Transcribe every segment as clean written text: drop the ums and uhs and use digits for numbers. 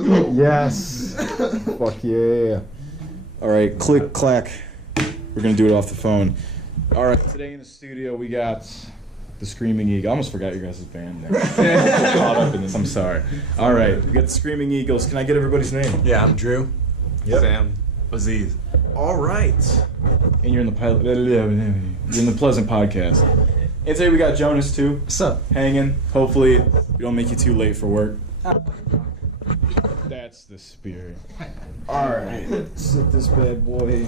Yes. Fuck yeah. All right, click, clack. We're going to do it off the phone. All right, today in the studio we got the Screaming Eagle. I almost forgot your guys' band there. Caught up in this, I'm sorry. All right, we got the Screaming Eagles. Can I get everybody's name? Yeah, I'm Drew. Yep. Sam. Aziz. All right. And you're in the Pleasant Podcast. And today we got Jonas too. What's up? Hanging. Hopefully we don't make you too late for work. That's the spirit. All right, sit this bad boy.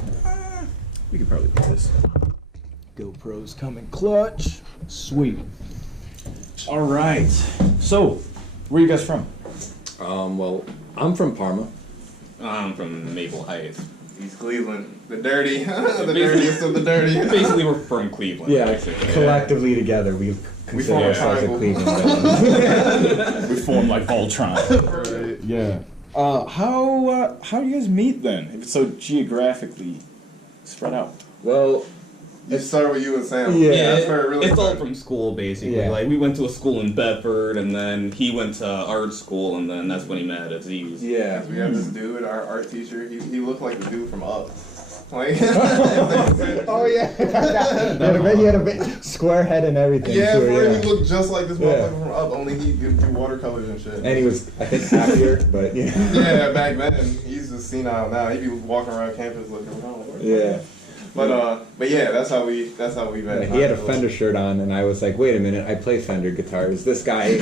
We could probably do this. GoPro's coming clutch. Sweet. All right. So, where are you guys from? Well, I'm from Parma. I'm from Maple Heights. East Cleveland, the dirty, the dirtiest of the dirty. Basically, we're from Cleveland. Yeah, basically. collectively together, we form a triangle. Cleveland. We form like Voltron. Right. Yeah. How do you guys meet then? If it's so geographically spread out. Well, You start with you and Sam. Yeah. That's where it really it's all started. from school, basically. Yeah. Like, we went to a school in Bedford, and then he went to art school, and then that's when he met Aziz. yeah. We have this dude, our art teacher. He looked like the dude from Up. Like, Oh yeah. He had a big square head and everything. yeah, too, for real, yeah. he looked just like this Yeah. motherfucker from Up. Only he could do watercolors and shit. And he was, I think, happier, but yeah. Yeah, back then he's just senile now. He'd be walking around campus looking around. Like, Yeah. But yeah, that's how we met. He had a Fender shirt on, and I was like, "Wait a minute! I play Fender guitars. This guy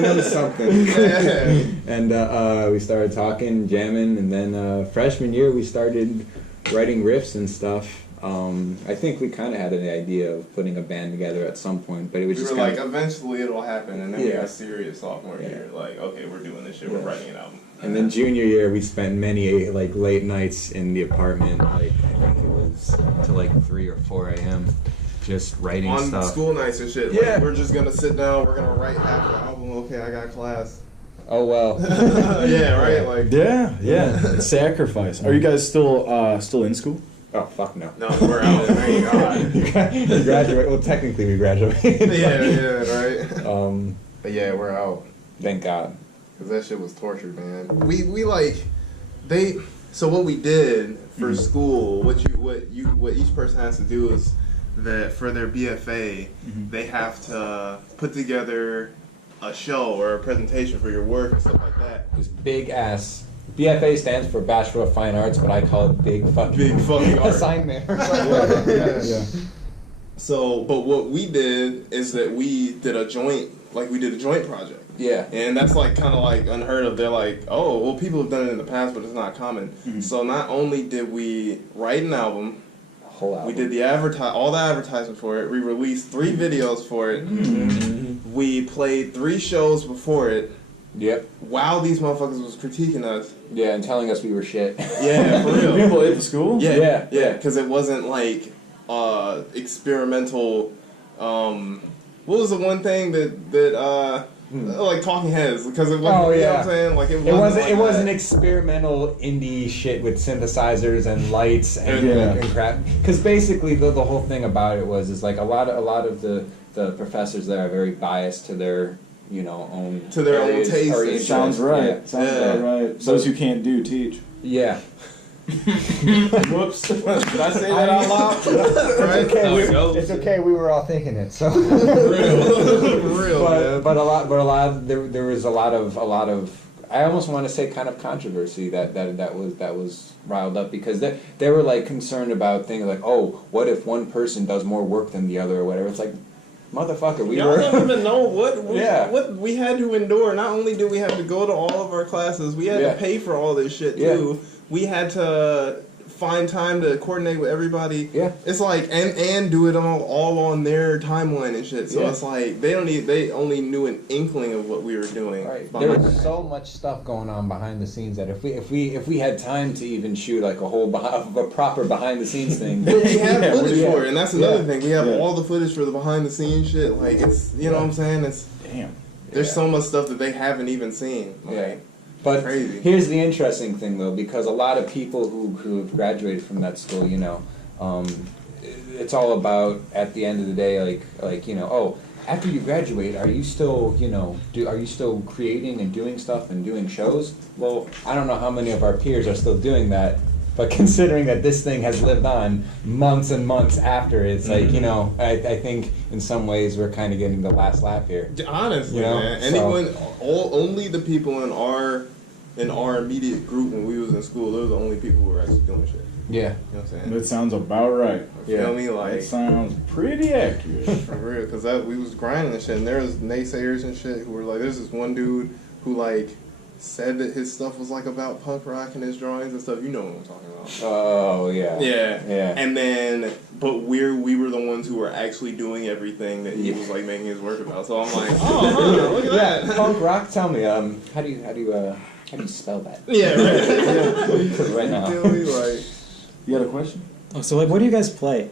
knows something." Yeah. And we started talking, jamming, and then freshman year we started writing riffs and stuff. I think we kind of had an idea of putting a band together at some point, but it was We just were kind like, eventually it'll happen, and then we Yeah. got serious sophomore year. Like, okay, we're doing this shit. We're writing an album. And then junior year, we spent many like late nights in the apartment. Like I think it was till like 3 or 4 a.m. just writing On stuff. school nights and shit. Yeah. Like, we're just gonna sit down. We're gonna write half the album. Okay, I got class. Oh well. Yeah, right. Like, Yeah. It's sacrifice. Are you guys still in school? Oh fuck no. no, we're out. Thank God. We graduate. Well, technically we graduated. Yeah, right. But yeah, we're out. Thank God. Cause that shit was torture, man. We like they. So what we did for school, what each person has to do is that for their BFA, they have to put together a show or a presentation for your work and stuff like that. It was big ass. BFA stands for Bachelor of Fine Arts, but I call it big fucking art. assignment. Yeah. So, but what we did is that we did a joint project. Yeah. And that's like kind of like unheard of. They're like, oh, well, people have done it in the past, but it's not common. So not only did we write an album, Whole album. we did all the advertisement for it. We released 3 videos for it. We played 3 shows before it. Yep. While these motherfuckers was critiquing us. Yeah, and telling us we were shit. Yeah, for real. People at the school? Yeah, because it wasn't like experimental. What was the one thing that like Talking Heads? Because it wasn't. Oh, You know yeah. what I'm saying? Like It wasn't. like It wasn't that. experimental indie shit with synthesizers and lights and, Yeah. and crap. Because basically, the whole thing about it was like a lot of the professors there are very biased to their own To their own areas taste or and interests. Sounds right. Yeah. Sounds Yeah. about right. Those who can't do, teach. Yeah. Whoops. Did I say that out loud? Right? That's how it goes. It's okay. We were all thinking it. So. Real, man. But a lot there was a lot of I almost want to say kind of controversy that was riled up because they were like concerned about things like, oh, what if one person does more work than the other or whatever. It's like, motherfucker, Y'all don't even know what we had to endure. Not only did we have to go to all of our classes, we had Yeah. to pay for all this shit too. We had to find time to coordinate with everybody. Yeah. It's like and do it all on their timeline and shit. So Yeah. it's like they only knew an inkling of what we were doing. Right. There was so much stuff going on behind the scenes that if we had time to even shoot like a proper behind the scenes thing. But we have footage yeah. for it, and that's another Yeah. thing. We have Yeah. all the footage for the behind the scenes shit. Like it's what I'm saying. It's Damn. there's so much stuff that they haven't even seen. Like, Yeah. But crazy. here's the interesting thing, though, because a lot of people who have graduated from that school, it's all about at the end of the day, like oh, after you graduate, are you still, are you still creating and doing stuff and doing shows? Well, I don't know how many of our peers are still doing that, but considering that this thing has lived on months and months after, it's like, I think in some ways we're kind of getting the last lap here. Honestly, man. Only the people in our immediate group when we was in school, those were the only people who were actually doing shit. Yeah. You know what I'm saying? That sounds about right. You feel me? That Like, sounds pretty accurate. for real, because we was grinding and shit, and there was naysayers and shit who were like, there's this one dude who like said that his stuff was like about punk rock and his drawings and stuff. You know what I'm talking about? Oh yeah. Yeah. And then, but we were the ones who were actually doing everything that he was like making his work about. So I'm like, oh, look at that. Punk rock. Tell me, how do you spell that? Yeah, right. Right now. You feel me? Like, You got a question? Oh, so like, what do you guys play?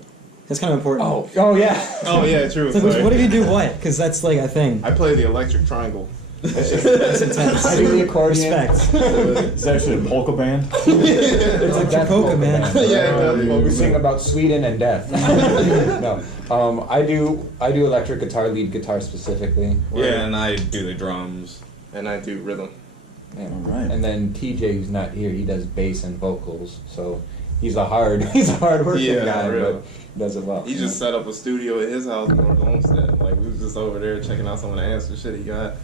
That's kind of important. Oh yeah. oh yeah, true. It's like, Sorry. what do you do what? Because that's like a thing. I play the electric triangle. That's intense. I do the accordion. Respect. It's actually a polka band. It's like Electric polka, man. Yeah, We sing about Sweden and death. No, I do electric guitar, lead guitar specifically. Yeah, and I do the drums. And I do rhythm. Yeah. Alright. And then TJ, who's not here, he does bass and vocals. So he's a hard working Yeah, guy, real. but he does it well. He just set up a studio at his house in North Olmsted. Like, we was just over there checking out some of the answer shit he got.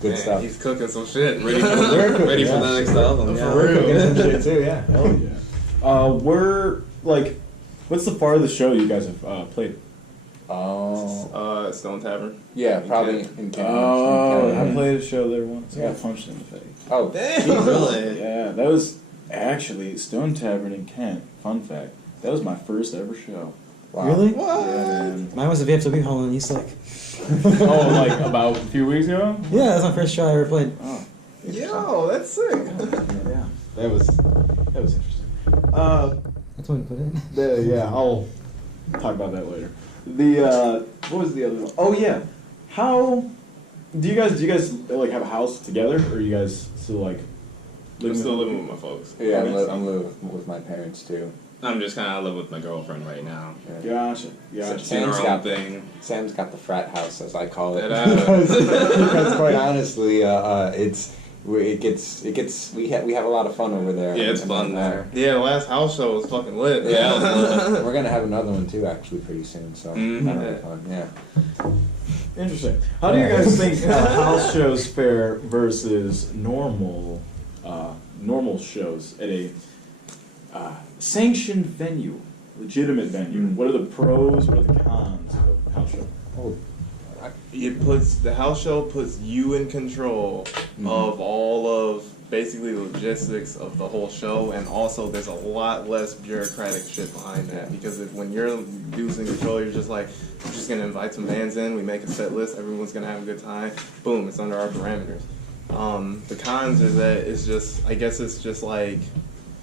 Good Man, stuff. He's cooking some shit. Ready for the next album. Yeah. We're cooking some shit too, yeah. Hell yeah. We're like, what's the part of the show you guys have played? Oh. Stone Tavern. Yeah, In probably Kent. in Kent. I played a show there once. I Yeah. got punched in the face. Oh, Really? Yeah, that was actually Stone Tavern in Kent. Fun fact. That was my first ever show. wow. Really? Yeah, man. Mine was a VFW Hall in East Lake. Oh, like about a few weeks ago? Yeah, that's my first show I ever played. Oh, Yo, that's sick. yeah. That was interesting. That's when we put it. Yeah, I'll talk about that later. The what was the other one? Oh yeah, how do you guys like have a house together, or are you guys still like I'm still living with my folks. Yeah, I'm living with my parents too. I'm just kind of living with my girlfriend right now. Gotcha. Doing Sam's our got own thing. Sam's got the frat house, as I call it, That, because quite honestly, we have a lot of fun over there. Yeah, it's And fun there. Yeah, the last house show was fucking lit. Yeah. We're gonna have another one too, actually, pretty soon. So Mhm. that'll be fun. Yeah. Interesting. How do you guys think house shows fare versus normal shows at a sanctioned venue, legitimate venue? What are the pros? What are the cons of a house show? The house show puts you in control of all of basically the logistics of the whole show, and also there's a lot less bureaucratic shit behind that, because when you're losing control, you're just like, we're just gonna invite some bands in, we make a set list, everyone's gonna have a good time, boom, it's under our parameters. The cons are that I guess it's just like,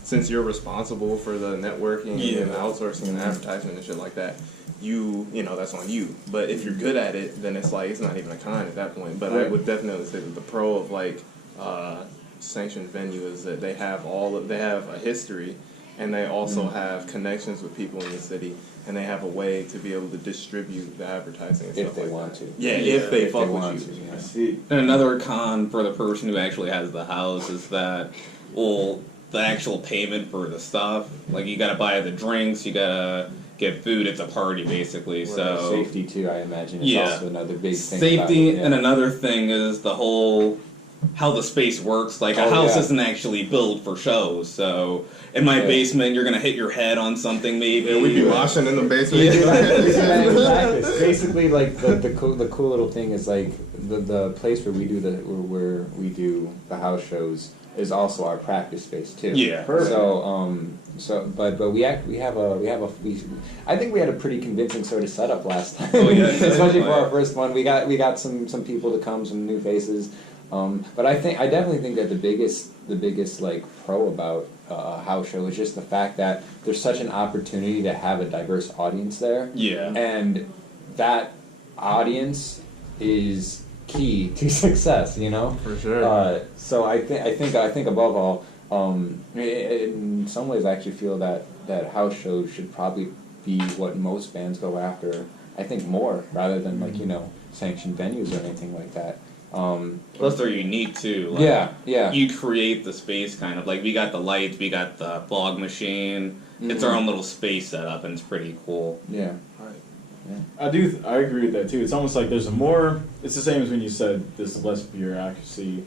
since you're responsible for the networking and the outsourcing and the advertisement and shit like that, you know, that's on you. But if you're good at it, then it's like, it's not even a con at that point. But I would definitely say that the pro of like sanctioned venue is that they have a history, and they also have connections with people in the city, and they have a way to be able to distribute the advertising and If stuff they like want that. to. Yeah, if they fuck want with you. to, yeah. I see. And another con for the person who actually has the house is that, well, the actual payment for the stuff, like you gotta buy the drinks, you gotta get food, it's a party basically, so... Safety too, I imagine, is Yeah. also another big thing. Safety, about it, yeah. and another thing is the whole... how the space works. Like, a Oh, house yeah. isn't actually built for shows, so... in my Yeah. basement, you're gonna hit your head on something, maybe. Yeah, we be washing in the basement. Exactly. It's basically like the cool little thing is like the place where we do the house shows is also our practice space too. Yeah. Perfect. But I think we had a pretty convincing sort of setup last time. Oh, yeah. Especially for our first one, we got some people to come, some new faces. But I definitely think that the biggest like pro about a house show is just the fact that there's such an opportunity to have a diverse audience there. Yeah. And that audience is key to success, you know? For sure. So I think above all, in some ways I actually feel that house shows should probably be what most bands go after I think more rather than like sanctioned venues or anything like that. Plus, they're unique too. Like, yeah. You create the space kind of like we got the lights, we got the fog machine. It's our own little space set up, and it's pretty cool. Yeah. I agree with that too. It's almost like there's a more. It's the same as when you said there's less bureaucracy.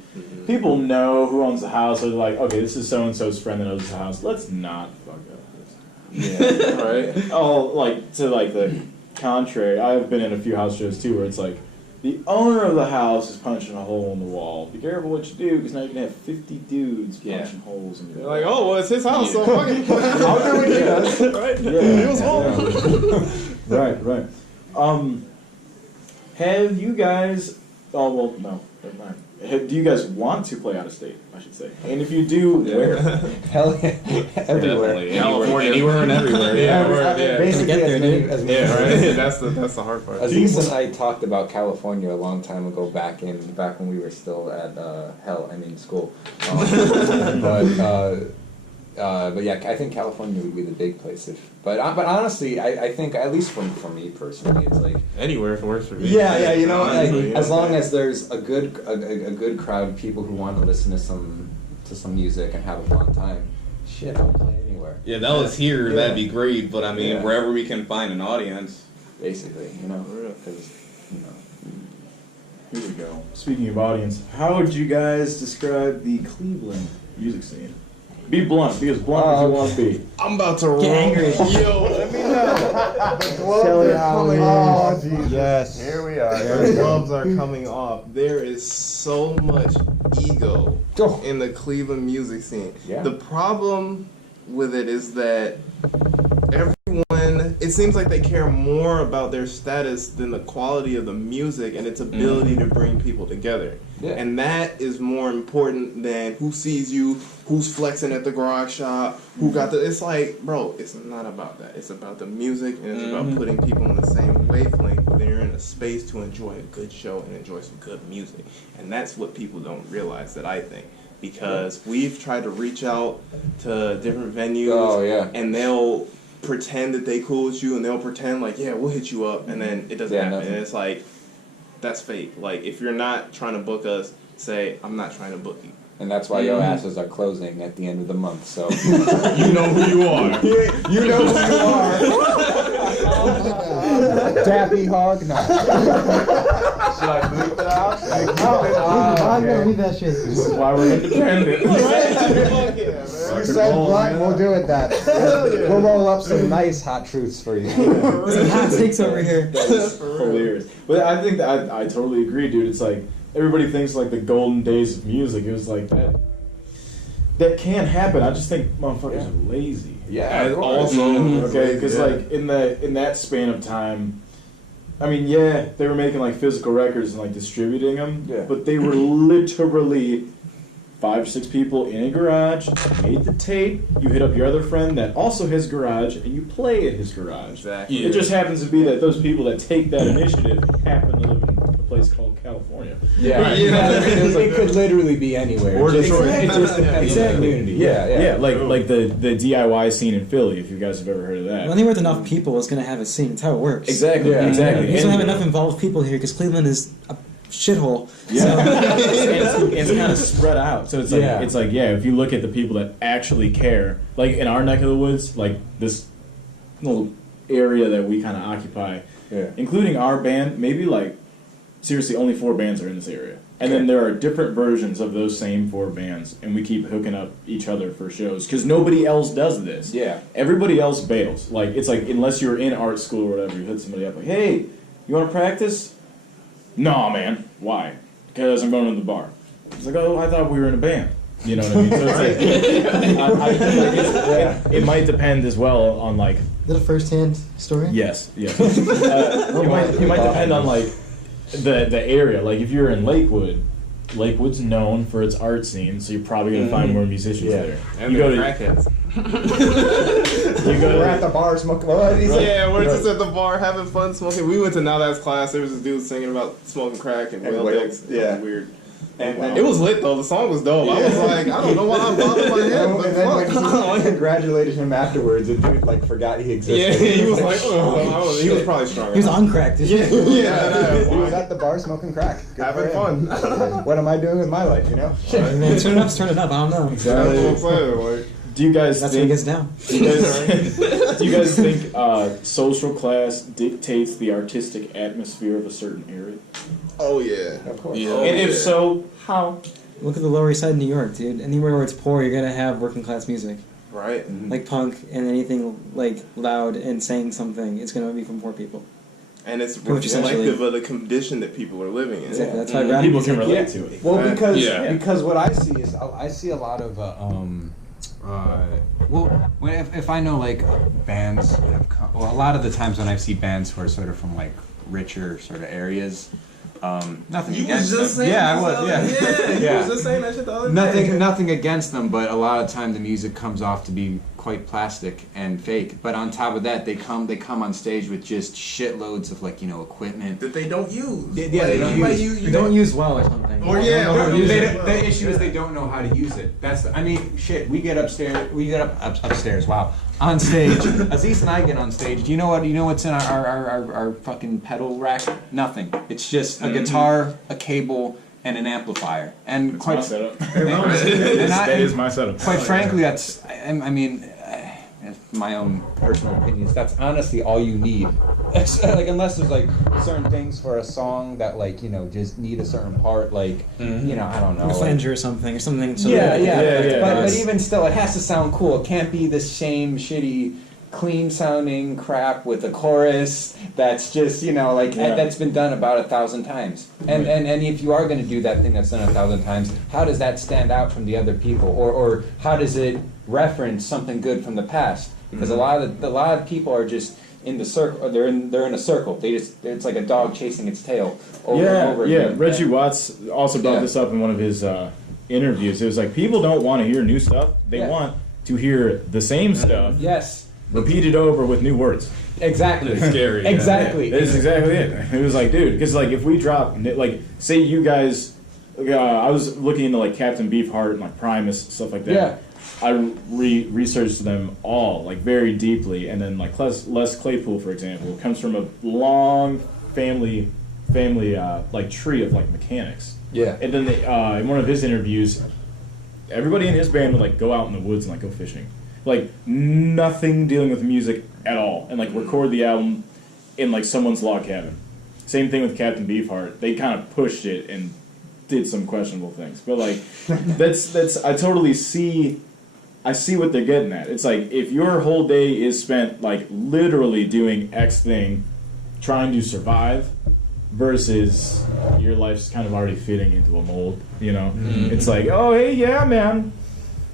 People know who owns the house. So they're like, okay, this is so and so's friend that owns the house. Let's not fuck up this. Yeah. Right. Oh, like to like the contrary. I've been in a few house shows too where it's like the owner of the house is punching a hole in the wall. Be careful what you do because now you're gonna have 50 dudes punching holes in your wall. Like, oh, well, it's his house, so fuck it. How do we do that? Right? Yeah. He was home. Right. Have you guys? Oh well, no, never mind. Do you guys want to play out of state? I should say. And if you do, where? Hell yeah, everywhere. Definitely. Anywhere and everywhere. Basically, Get there, as many, dude. as many Yeah, right. That's the hard part. Aziz and I talked about California a long time ago, back when we were still at school. But yeah, I think California would be the big place. But honestly, I think at least for me personally, it's like Anywhere if it works for me. yeah, Honestly, as long as there's a good crowd of people who want to listen to some music and have a fun time. Shit, I'll play anywhere. Yeah, that was here. Yeah. That'd be great. But I mean, Yeah. wherever we can find an audience. Basically, real. because Here we go. Speaking of audience, how would you guys describe the Cleveland music scene? Be blunt. Be as blunt as you want to be. I'm about to roll. Get angry. Yo, let me know. The gloves Tell are it how coming it off. is. Oh, yes. Here we are. The gloves are coming off. There is so much ego in the Cleveland music scene. Yeah. The problem with it is that everyone, it seems like they care more about their status than the quality of the music and its ability to bring people together. Yeah. And that is more important than who sees you, who's flexing at the garage shop, who got the. It's like, bro, it's not about that. It's about the music and it's about putting people on the same wavelength. They're in a space to enjoy a good show and enjoy some good music. And that's what people don't realize, that I think. Because we've tried to reach out to different venues and they'll pretend that they cool with you and they'll pretend like, yeah, we'll hit you up, and then it doesn't happen. nothing. And it's like, that's fake. Like, if you're not trying to book us, say, I'm not trying to book you. and that's why your asses are closing at the end of the month. So You know who you are. You know who you are. Dappy hog. No. Should I bleep it out? I'm gonna leave that shit. This is why we're independent. You said blunt, we'll do it then. We'll roll up some nice hot truths for you. Some hot takes over here. That's hilarious. But I think that I totally agree, dude. It's like everybody thinks like the golden days of music. It was like that. That can't happen. I just think motherfuckers are lazy. yeah, Okay, because like in that span of time, I mean, yeah, they were making like physical records and like distributing them, but they were literally 5 or 6 people in a garage, made the tape, you hit up your other friend that also has garage, and you play at his garage. Exactly. It just happens to be that those people that take that initiative happen to live in a place called California. It could literally be anywhere. Or Just- Detroit. It just depends on the community. Yeah, like the DIY scene in Philly, if you guys have ever heard of that. When there with enough people, it's gonna have a scene. That's how it works. Exactly, Yeah. exactly. You just don't have And- enough involved people here because Cleveland is a shithole. it's kind of spread out. So it's like if you look at the people that actually care, like in our neck of the woods, like this little area that we kind of occupy, including our band, maybe like seriously only 4 bands are in this area. And then there are different versions of those same 4 bands, and we keep hooking up each other for shows because nobody else does this. Yeah. Everybody else bails. Like it's like unless you're in art school or whatever, you hit somebody up like, "Hey, you want to practice?" "No, man. Why?" "Because I'm going to the bar." It's like, "Oh, I thought we were in a band." You know what I mean? So it's like, it might depend as well on like. Is that a first-hand story? Yes. It might depend on like the area. Like if you're in Lakewood, Lakewood's known for its art scene, so you're probably gonna find more musicians there. And You they're go to crackheads. We're at the bar smoking. What? Yeah, we're just at the bar having fun smoking. We went to Now That's Class. There was this dude singing about smoking crack and whale dicks. It was weird. And Wow. It was lit though. The song was dope. I was like, I don't know why I'm bobbing my head. And then when congratulated him afterwards. The dude like forgot he existed. he was like, oh, he was probably strong. He was on crack. He was at the bar smoking crack. Good having for him. fun. What am I doing with my life? You know. Man, turn it up. I don't know. That's what I'm saying. Like, Do you guys That's when he think? gets down. Do you guys think social class dictates the artistic atmosphere of a certain area? oh yeah. Of course. Yeah. And if so, how? Look at the Lower East Side in New York, dude. Anywhere where it's poor, you're gonna have working class music, Right. like punk and anything like loud and saying something. It's gonna be from poor people. And it's Pretty much essentially. reflective of the condition that people are living in. Exactly. That's why People rap can music. relate to it. Well, because Yeah. because what I see is I see a lot of if I know like bands have come, well, a lot of the times when I see bands who are sort of from like richer sort of areas, nothing against them. Yeah, I was. Yeah, You was just saying that shit the other day. Nothing against them, but a lot of time the music comes off to be quite plastic and fake. But on top of that, they come on stage with just shitloads of like equipment. That they don't use. Yeah, they don't Like, use. You don't use well or something. Or yeah, or The issue is they don't know how to use it. Shit. We get upstairs. We get upstairs. Wow. On stage, Aziz and I get on stage. Do you know what's in our fucking pedal rack? Nothing. It's just a guitar, a cable, and an amplifier. And It's my quite setup. that is my setup. Quite frankly, that's my own personal opinions. That's honestly all you need. like unless there's like certain things for a song that like just need a certain part like I don't know a like, flanger or something. So yeah, yeah. But even still, it has to sound cool. It can't be the same shitty, clean sounding crap with a chorus that's just that's been done about 1,000 times. And if you are going to do that thing that's done 1,000 times, how does that stand out from the other people, or how does it reference something good from the past? Because a lot of people are just in the circle. Or they're in a circle. It's like a dog chasing its tail over and over again. Reggie Watts also brought Yeah. this up in one of his interviews. It was like people don't want to hear new stuff; they Yeah. want to hear the same stuff Yes, repeated over with new words. exactly. It's scary. Exactly. That's exactly it. It was like, dude, because like if we drop, like, say you guys, I was looking into like Captain Beefheart and like Primus stuff like that. Yeah. I researched them all like very deeply, and then like Les Claypool, for example, comes from a long family like tree of like mechanics. Yeah. And then in one of his interviews, everybody in his band would like go out in the woods and like go fishing, like nothing dealing with music at all, and like record the album in like someone's log cabin. Same thing with Captain Beefheart. They kind of pushed it and did some questionable things, but like that's I totally see. I see what they're getting at. It's like if your whole day is spent like literally doing X thing, trying to survive, versus your life's kind of already fitting into a mold. It's like, oh hey yeah man,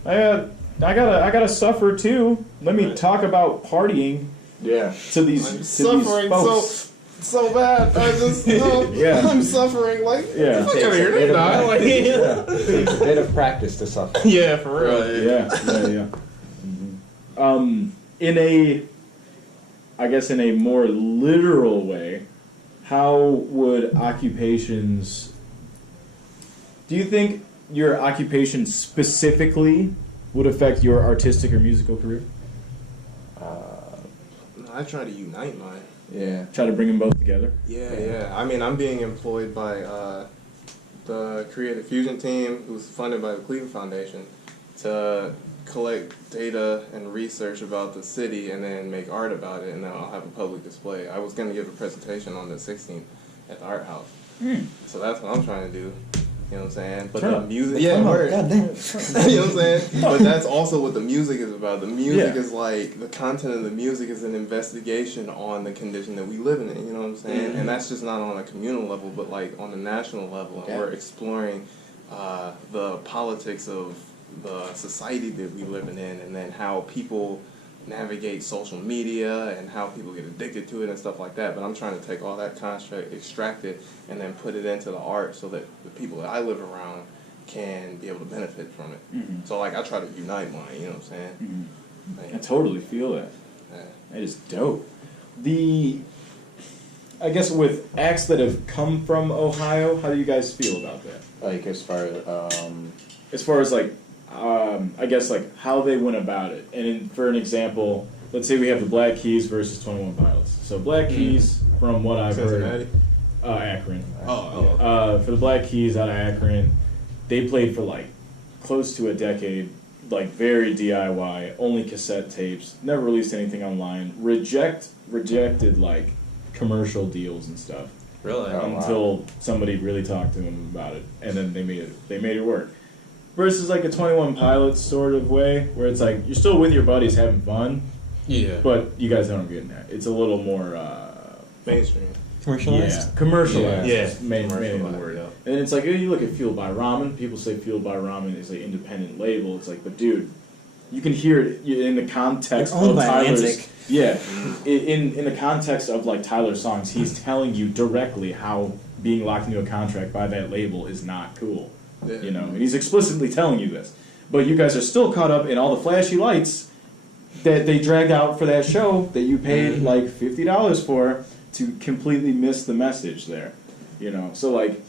I gotta suffer too. Let me talk about partying Yeah. to these I'm to suffering these folks. so bad. I just Yeah. I'm suffering like Yeah. fuck out of here, they die. Like, Takes a bit of practice to suffer. yeah, for real. Yeah. In a more literal way, how would occupations? Do you think your occupation specifically would affect your artistic or musical career? I try to unite mine. Yeah. Try to bring them both together. Yeah. I mean, I'm being employed by the Creative Fusion team, who's funded by the Cleveland Foundation, to collect data and research about the city and then make art about it, and then I'll have a public display. I was going to give a presentation on the 16th at the Art House. So that's what I'm trying to do. You know what I'm saying? But the music, word. God damn. You know what I'm saying? But that's also what the music is about. The music is like, the content of the music is an investigation on the condition that we live in, you know what I'm saying? And that's just not on a communal level, but like on a national level. And we're exploring the politics of the society that we live in, and then how people navigate social media and how people get addicted to it and stuff like that. But I'm trying to take all that construct, extract it, and then put it into the art so that the people that I live around can be able to benefit from it. So like I try to unite mine, you know what I'm saying? I totally feel that. Yeah. That is dope. I guess with acts that have come from Ohio, how do you guys feel about that? Like as far as As far as like I guess like how they went about it. And for an example, let's say we have the Black Keys versus 21 Pilots. So Black Keys, from what I've heard, Akron. For the Black Keys out of Akron, they played for like close to a decade, like very DIY, only cassette tapes, never released anything online, rejected like commercial deals and stuff. Really? Until somebody really talked to them about it, and then they made it work. Versus like a 21 Pilots sort of way, where it's like you're still with your buddies having fun, but you guys know what I'm getting at. It's a little more mainstream. Commercialized? Yeah, commercialized. Yeah. Main word. Yeah. And it's like, you look at Fueled by Ramen, people say Fueled by Ramen is like independent label. It's like, but dude, you can hear it in the context They're owned of by Tyler's. Atlantic. Yeah, in the context of like Tyler's songs, he's telling you directly how being locked into a contract by that label is not cool. Yeah. You know, and he's explicitly telling you this. But you guys are still caught up in all the flashy lights that they dragged out for that show that you paid like $50 for, to completely miss the message there. You know, so like,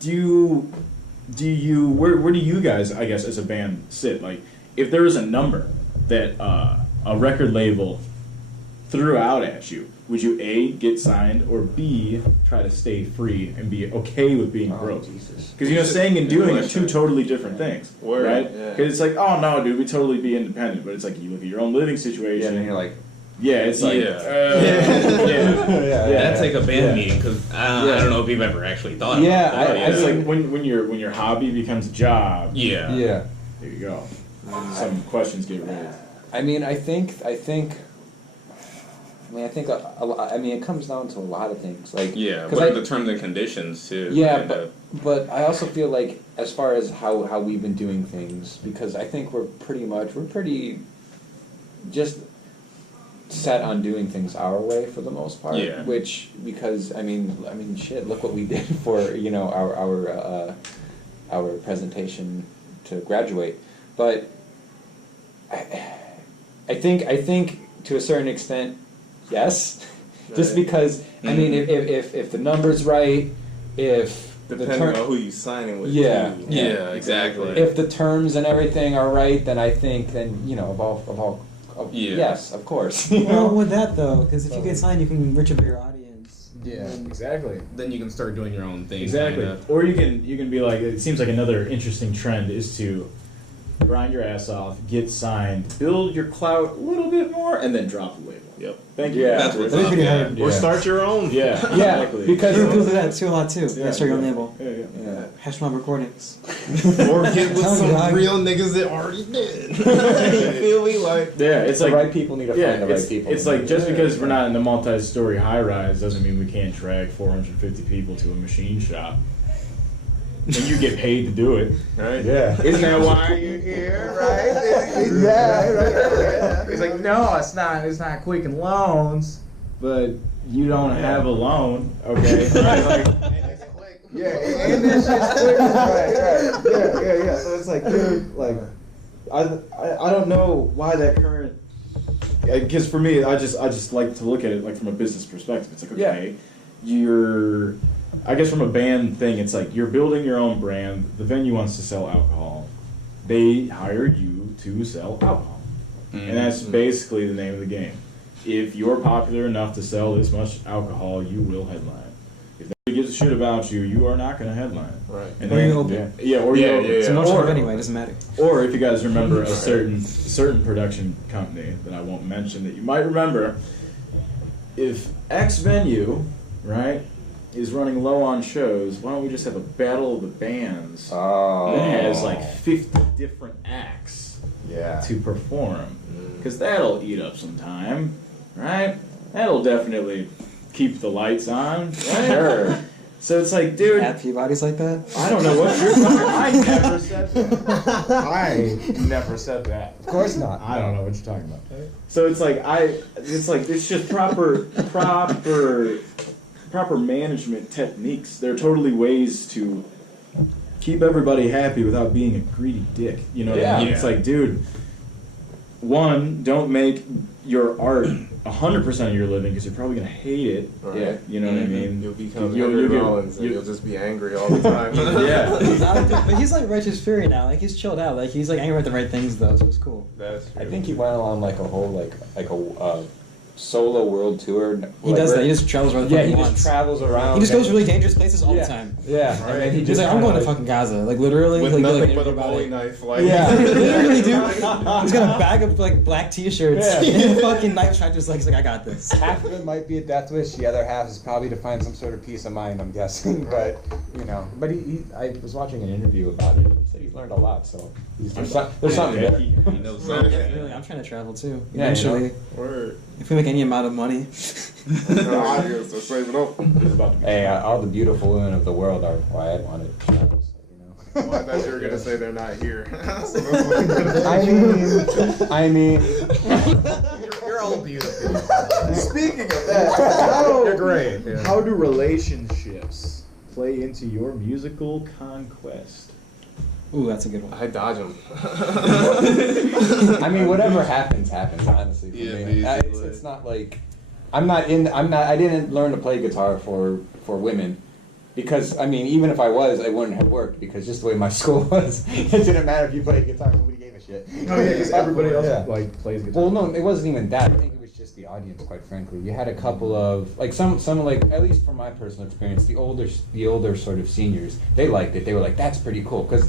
do you where do you guys, I guess, as a band sit? Like, if there is a number that a record label threw out at you, would you A, get signed, or B, try to stay free and be okay with being broke? Because, you know, saying and doing are two totally different things, Word, right? yeah. Because it's like, oh no, dude, we totally be independent. But it's like, you look at your own living situation. Yeah, and then you're like, it's like, That's like a band meeting, because I don't know if you've ever actually thought about that. It's like when your hobby becomes a job. Yeah. yeah. There you go. Some questions get raised. I mean, I think it comes down to a lot of things. Like, Yeah, 'cause what are the terms and conditions, too? Yeah, kinda? but I also feel like, as far as how we've been doing things, because I think we're pretty just set on doing things our way for the most part. Yeah. Which, because I mean, shit, look what we did for our presentation to graduate. But I think to a certain extent, yes. Just because, I mean, if the number's right, if Depending on who you signing with. Yeah. too. Yeah, exactly. if the terms and everything are right, then I think Yeah. yes, of course. Well, with that though, because if you get signed, you can reach a bigger audience. Exactly. Then you can start doing your own thing. Exactly. Kinda. Or you can be like, it seems like another interesting trend is to grind your ass off, get signed, build your clout a little bit more, and then drop the label. Yep. Thank you. Yeah. That's what's That'd up. be pretty Yeah. hard. Or start your own. Yeah. Yeah, Exactly. because People do that too a lot too. Yeah. They start your own label. Yeah. yeah. Hash Mob Recordings. Or get with Tell me, some dog. real niggas that already did. You feel me? Like, Yeah, it's The like right people need to find the right people. It's like, just because we're not in the multi-story high-rise doesn't mean we can't drag 450 people to a machine shop. And you get paid to do it, right? Yeah. Isn't that why you're here, right? Yeah. He's like, no, it's not Quicken Loans, but you don't have a loan, okay? Right, like, yeah, and this shit's quick, right. Yeah. So it's like, dude, like, I don't know why that current. Because for me, I just like to look at it like from a business perspective. It's like, okay, you're. I guess from a band thing, it's like you're building your own brand. The venue wants to sell alcohol. They hire you to sell alcohol. And that's basically the name of the game. If you're popular enough to sell this much alcohol, you will headline. If nobody gives a shit about you, you are not going to headline. right. And Or then- you open. Yeah, or you open. It's emotional Or- anyway. It doesn't matter. or if you guys remember a certain production company that I won't mention that you might remember, if X venue, right, is running low on shows, why don't we just have a battle of the bands Oh. that has like 50 different acts Yeah. to perform? Because that'll eat up some time, right? That'll definitely keep the lights on, right? Sure. So it's like, dude, Add few bodies like that. I don't know what you're talking. I never said that. I never said that. Of course not. I don't know what you're talking about. So it's just proper management techniques. They're totally ways to keep everybody happy without being a greedy dick. You know what I Yeah. mean? It's like, dude, one, don't make your art 100% of your living because you're probably gonna hate it. Right. Yeah. You know what I mean? You'll become You'll- Henry you'll get- Rollins, and you- you'll just be angry all the time. Yeah. But he's like Righteous Fury now. Like he's chilled out. Like he's like angry at the right things though, so it's cool. That's true. I think he went on like a whole like a solo world tour. He does that. He just travels around the Yeah, fuck he wants. just travels around. He just goes and- really dangerous places all yeah. the time. Yeah, and then he He's just like, I'm kinda going to fucking Gaza. Like literally, with like, nothing like, but a about Bowie it. knife. Like, Yeah. Literally, dude. He's got a bag of like black T-shirts Yeah. and fucking knife tractors. Like he's like, I got this. half of it might be a death wish. The other half is probably to find some sort of peace of mind. I'm guessing, but you know. But I was watching an interview about it. He said he's learned a lot. So there's something there. He knows something. Really, I'm trying to travel too. Yeah, Eventually, Word. if we make any amount of money. So save it up. It's about to be. Hey, all the beautiful women of the world are why I wanted to travel. So, you know. Well, I thought you were gonna say they're not here. I mean, you're all beautiful. Speaking of that, you're great. Yeah. How do relationships play into your musical conquest? Ooh, that's a good one. I dodge them. I mean, whatever happens, happens. Honestly, for Yeah, me, basically. it's not like I didn't learn to play guitar for women. Because, I mean, even if I was, it wouldn't have worked because just the way my school was, it didn't matter if you played guitar, nobody gave a shit. Oh yeah, because everybody else Yeah. like plays guitar. Well, no, it wasn't even that. I think it was just the audience, quite frankly. You had a couple of, like, some like, at least from my personal experience, the older sort of seniors, they liked it. They were like, that's pretty cool. Because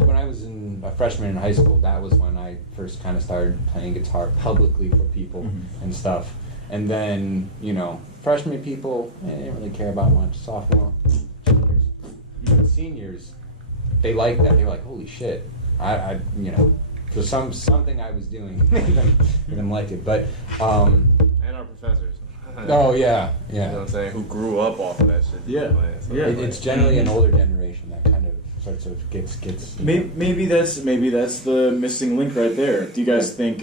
when I was a freshman in high school, that was when I first kind of started playing guitar publicly for people and stuff. And then, you know, freshman people, they didn't really care about much. Sophomore, juniors, but seniors, they liked that. They were like, "Holy shit!" I you know, for something I was doing made them like it. But, And our professors. oh yeah, You know what yeah. I'm saying? Who grew up off of that shit. Yeah. So, Yeah. It's generally an older generation that kind of sorts of gets. You know. Maybe that's the missing link right there. Do you guys think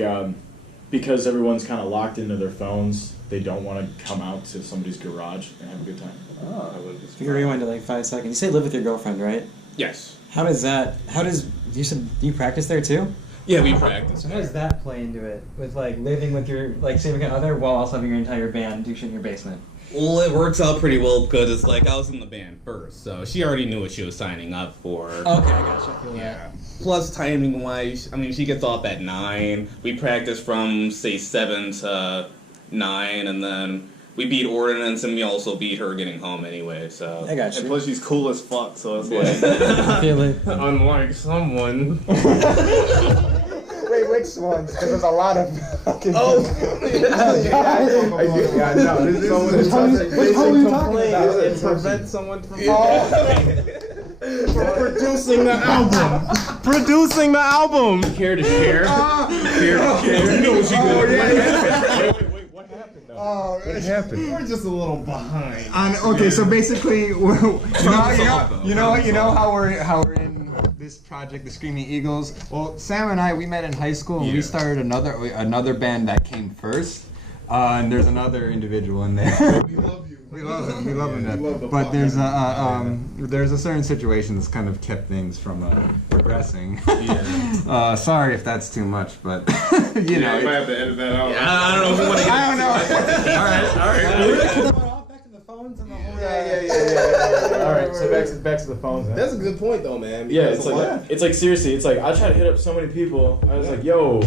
because everyone's kind of locked into their phones, they don't want to come out to somebody's garage and have a good time? Oh. I wouldn't be If you rewind to like 5 seconds, you say live with your girlfriend, right? Yes. You said you practice there too? Yeah, we practice. So how does that play into it? With like living with your like significant other while also having your entire band do shit in your basement? Well, it works out pretty well because it's like I was in the band first, so she already knew what she was signing up for. Okay, I gotcha. I feel that. Yeah. Plus, timing wise, I mean, she gets off at 9. We practice from, say, 7 to 9, and then we beat ordinance, and we also beat her getting home anyway, so. I got And you. plus, she's cool as fuck, so it's I feel it. like, unlike someone. Wait, which ones? Because there's a lot of fucking. Oh, yeah, no. This is someone who doesn't which one are you talking complain about? and prevent someone from Oh. producing the album. Producing the album. Care to share? Care to share? No, she good. Wait, what happened though? Oh, what happened? We're just a little behind. Okay, so basically, you know how we're in this project, the Screaming Eagles. Well, Sam and I, we met in high school, and we started another band that came first. And there's another individual in there. We love you. We love him. We love him. We love the But there's podcast. there's a certain situation that's kind of kept things from progressing. Yeah. Sorry if that's too much, but you know. You might have to edit that out. I don't know if you want to get I don't know. Alright. Back to the phones and the whole. Yeah. All right, so back to the phones. Then. That's a good point, though, man. Yeah, because it's like seriously, it's like I try to hit up so many people. I was like, yo,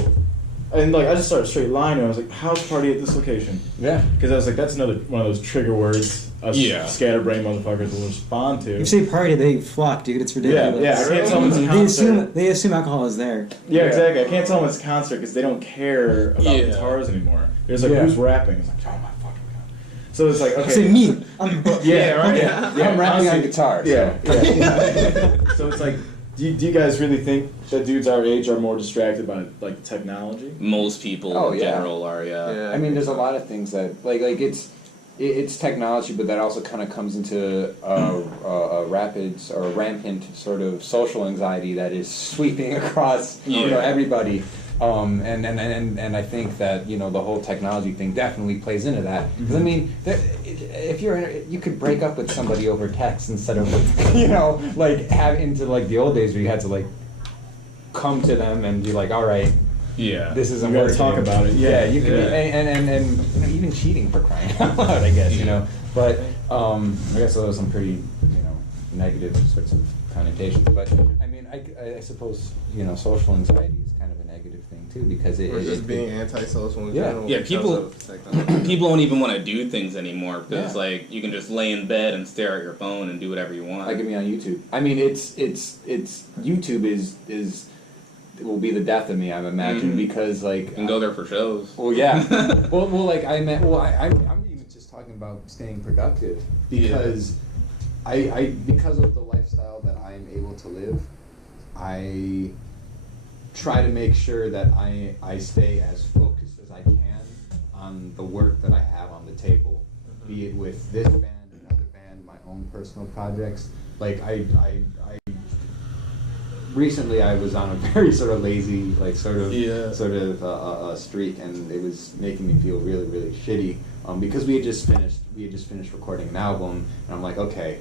and like I just started straight line. And I was like, house party at this location. Yeah. Because I was like, that's another one of those trigger words us Yeah. scatterbrain motherfuckers will respond to. You say party, they flock, dude. It's ridiculous. Yeah, I can't tell them it's a concert. They assume alcohol is there. Yeah, exactly. I can't tell them it's a concert because they don't care about Yeah. guitars anymore. It's like, Yeah. who's rapping? It's like, oh my fucking god. So it's like, okay. Say me. Yeah, right. Yeah, I'm rapping on honestly, guitar. Yeah. So it's like, do you guys really think that dudes our age are more distracted by like technology? Most people Oh, in yeah. general are, yeah. I mean, there's a lot of things that like it's technology, but that also kind of comes into a rampant sort of social anxiety that is sweeping across Yeah. everybody. And I think that the whole technology thing definitely plays into that. 'Cause, I mean, if you could break up with somebody over text instead of like have into like the old days where you had to like come to them and be like, all right, Yeah. this isn't You gotta working. talk about it. Yeah, you can, Yeah. and you know, even cheating for crying out loud, I guess, you know. But I guess those are some pretty, you know, negative sorts of connotations. But I mean, I suppose, you know, social anxiety is kind of a negative thing too, because Or just being antisocial in Yeah. general. Yeah, because people- of technology. People don't even want to do things anymore because Yeah. like you can just lay in bed and stare at your phone and do whatever you want. like me on YouTube. I mean, it's YouTube is it will be the death of me, I'm imagining, Mhm. because like You can go there for shows. Well, yeah. well, like I meant. Well, I'm even just talking about staying productive because because of the lifestyle that I am able to live, I try to make sure that I stay as focused as I can on the work that I have on the table, be it with this band, another band, my own personal projects. Like I recently I was on a very sort of lazy, like sort of streak, and it was making me feel really, really shitty because we had just finished recording an album, and I'm like, okay,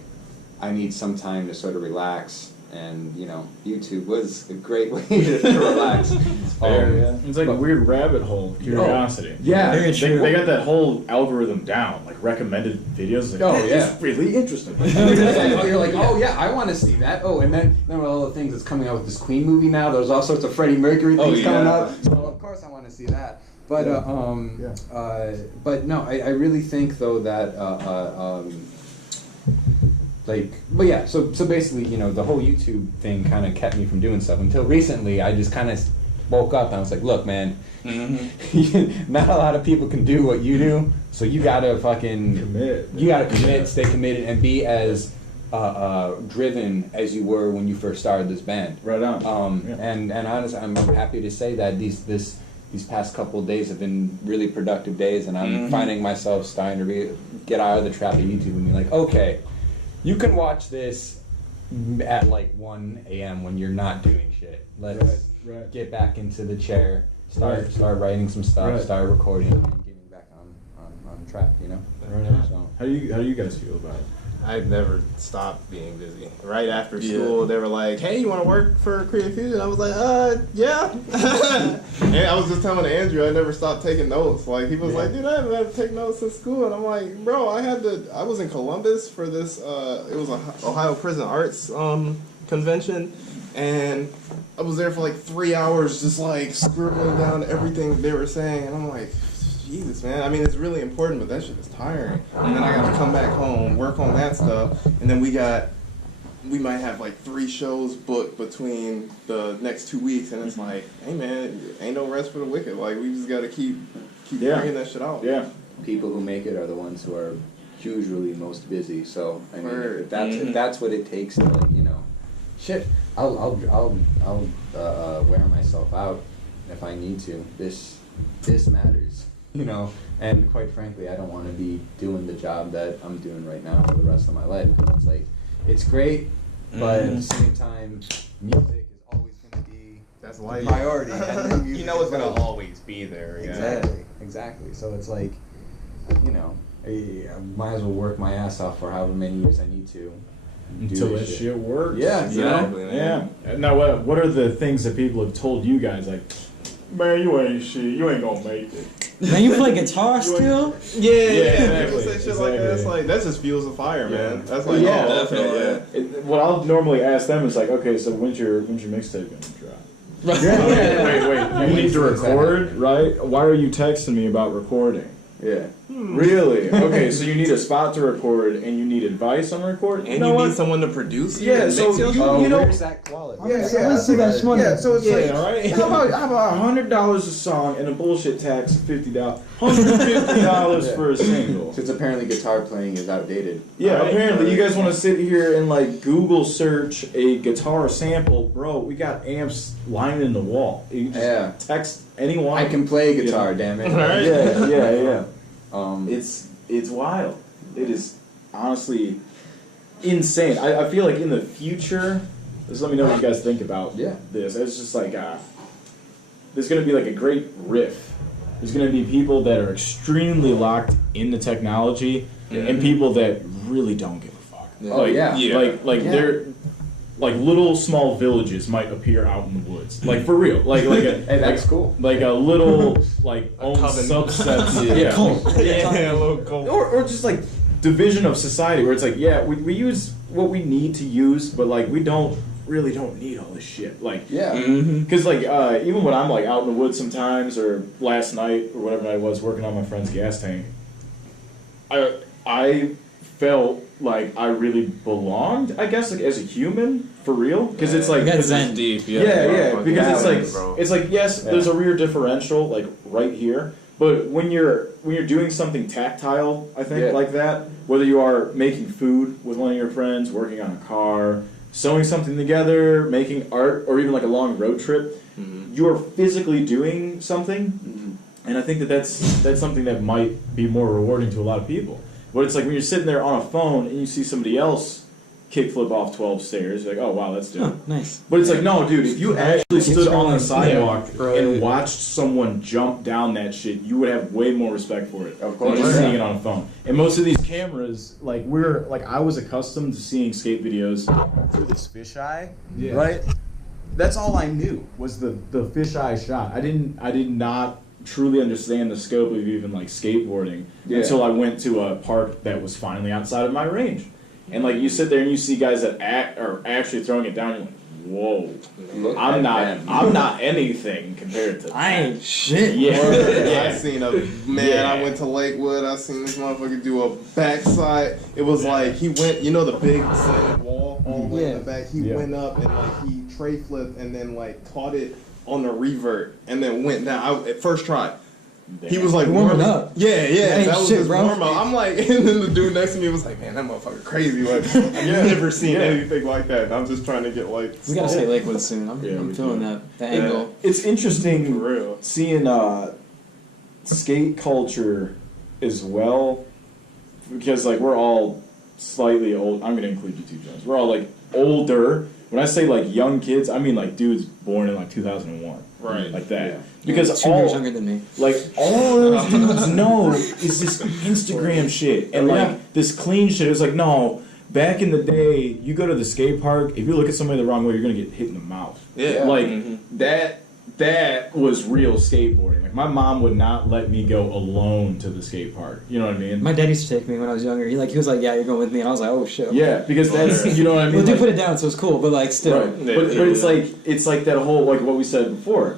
I need some time to sort of relax. And you know, YouTube was a great way to relax. It's like a weird rabbit hole curiosity. Yeah, Very true. They got that whole algorithm down, like recommended videos. Like, Oh, "That yeah. is really interesting. You're like, oh yeah, I want to see that. Oh, and then with all the things that's coming out with this Queen movie now, there's all sorts of Freddie Mercury things Oh, coming yeah. up. So of course I want to see that. But but no, I really think though that but yeah, so basically, you know, the whole YouTube thing kind of kept me from doing stuff until recently. I just kind of woke up and I was like, look, man, not a lot of people can do what you do, so you gotta fucking Commit. You gotta commit, stay committed, and be as driven as you were when you first started this band. Right on. And honestly, I'm happy to say that these past couple of days have been really productive days, and I'm finding myself starting to get out of the trap of YouTube and be like, okay, you can watch this at like 1 a.m. when you're not doing shit. Let's Right. get back into the chair, start writing some stuff, Right. start recording, and getting back on track. You know. Right on. So. How do you guys feel about it? I've never stopped being busy. Right after school, they were like, "Hey, you want to work for Creative Fusion?" I was like, yeah." And I was just telling Andrew, I never stopped taking notes. Like he was like, "Dude, I haven't had to take notes in school," and I'm like, "Bro, I was in Columbus for this. It was a Ohio Prison Arts convention, and I was there for like 3 hours, just like scribbling down everything they were saying, and I'm like." Jesus, man. I mean, it's really important, but that shit is tiring. And then I got to come back home, work on that stuff, and then we might have like 3 shows booked between the next 2 weeks, and it's like, hey man, ain't no rest for the wicked. Like we just got to keep bringing that shit out. Yeah. People who make it are the ones who are usually most busy. So I mean, Word. if that's what it takes to, like, you know, shit, I'll wear myself out if I need to. This matters, you know. And quite frankly, I don't want to be doing the job that I'm doing right now for the rest of my life. It's like, it's great, but at the same time, music is always going to be That's the life. priority. And You know it's gonna always be there. Yeah. Exactly. So it's like, you know, I might as well work my ass off for however many years I need to. Until do that this shit works. Yeah, exactly, Yeah. Now, what are the things that people have told you guys? Like, man, you ain't shit. You ain't gonna make it. Man, you play guitar still? Yeah, exactly, people say shit like that. It's like that just fuels the fire, man. That's like, Yeah, oh, okay, definitely. What I'll normally ask them is like, okay, so when's your mixtape gonna drop? Wait. You need to record, right? Why are you texting me about recording? Yeah. Really? Okay, so you need a spot to record, and you need advice on recording. And you need someone to produce you. Yeah, and so mix your you know. Where's that quality? Let's see that money. Yeah, so it's like, all right. how about $100 a song and a bullshit tax of $50, $150 for a single? Since apparently guitar playing is outdated. Yeah, Right, apparently right. you guys want to sit here and like Google search a guitar sample, bro. We got amps lining the wall. You just Yeah. text anyone. I can play guitar, damn it. Right. Yeah. It's It's wild. It is honestly insane. I feel like in the future, just let me know what you guys think about Yeah. this. It's just like there's gonna be like a great riff. There's gonna be people that are extremely locked into technology, and people that really don't give a fuck. Oh, yeah. Yeah. Like Yeah. they're like little small villages might appear out in the woods, like for real, like a Hey, that's cool. like a little like own coven. subsets, Yeah, a little cold. or just like division of society where it's like, yeah, we use what we need to use, but like we don't need all this shit, like Yeah. because like even when I'm like out in the woods sometimes, or last night or whatever night I was working on my friend's gas tank, I felt like I really belonged, I guess, like as a human for real, because it's like That's That's zen. deep. yeah, because Yeah, it's bro. like yes, there's a rear differential like right here, but when you're doing something tactile, I think Yeah. like that, whether you are making food with one of your friends, working on a car, sewing something together, making art, or even like a long road trip, you are physically doing something, and I think that's something that might be more rewarding to a lot of people. But it's like when you're sitting there on a phone and you see somebody else kickflip off 12 stairs, you're like, oh wow, that's dope. Oh, nice. But it's like, no, dude, if you actually stood on the sidewalk right. and watched someone jump down that shit, you would have way more respect for it Of than course. just Yeah. seeing it on a phone. And most of these cameras, like I was accustomed to seeing skate videos through this fisheye, right? That's all I knew was the fisheye shot. I did not truly understand the scope of even like skateboarding until I went to a park that was finally outside of my range. And like you sit there and you see guys that are actually throwing it down, you're like, whoa, Look I'm at not them. I'm not anything compared to I that. ain't shit. Yeah. I seen a man. Yeah. I went to Lakewood. I seen this motherfucker do a backside. It was like he went, you know, the big slanted wall all the way in the back. He Yeah. went up and like he tray flipped and then like caught it on the revert and then went down. At first try. He was like Warming warming up. Yeah, ain't that was shit, his bro. warm up. I'm like, and then the dude next to me was like, man, that motherfucker crazy. Like, I've never seen anything like that. I'm just trying to get like. We gotta say Lakewood soon. I'm we feeling do. that the angle. It's interesting For real. seeing skate culture as well, because like we're all slightly old. I'm gonna include you too, Jones. We're all like older. When I say like young kids, I mean like dudes born in like 2001, Right. like that. Yeah. Because 2 years all younger than me. like all those dudes know is this Instagram shit and like this clean shit. It was like, no, back in the day, you go to the skate park, if you look at somebody the wrong way, you're gonna get hit in the mouth. Yeah. Like that was real skateboarding. Like my mom would not let me go alone to the skate park. You know what I mean? My dad used to take me when I was younger. He was like, yeah, you're going with me, and I was like, oh shit. Yeah, because that's you know what I mean. Well, dude, Like- put it down, so it's cool, but like still. Right. But it's like that whole like what we said before.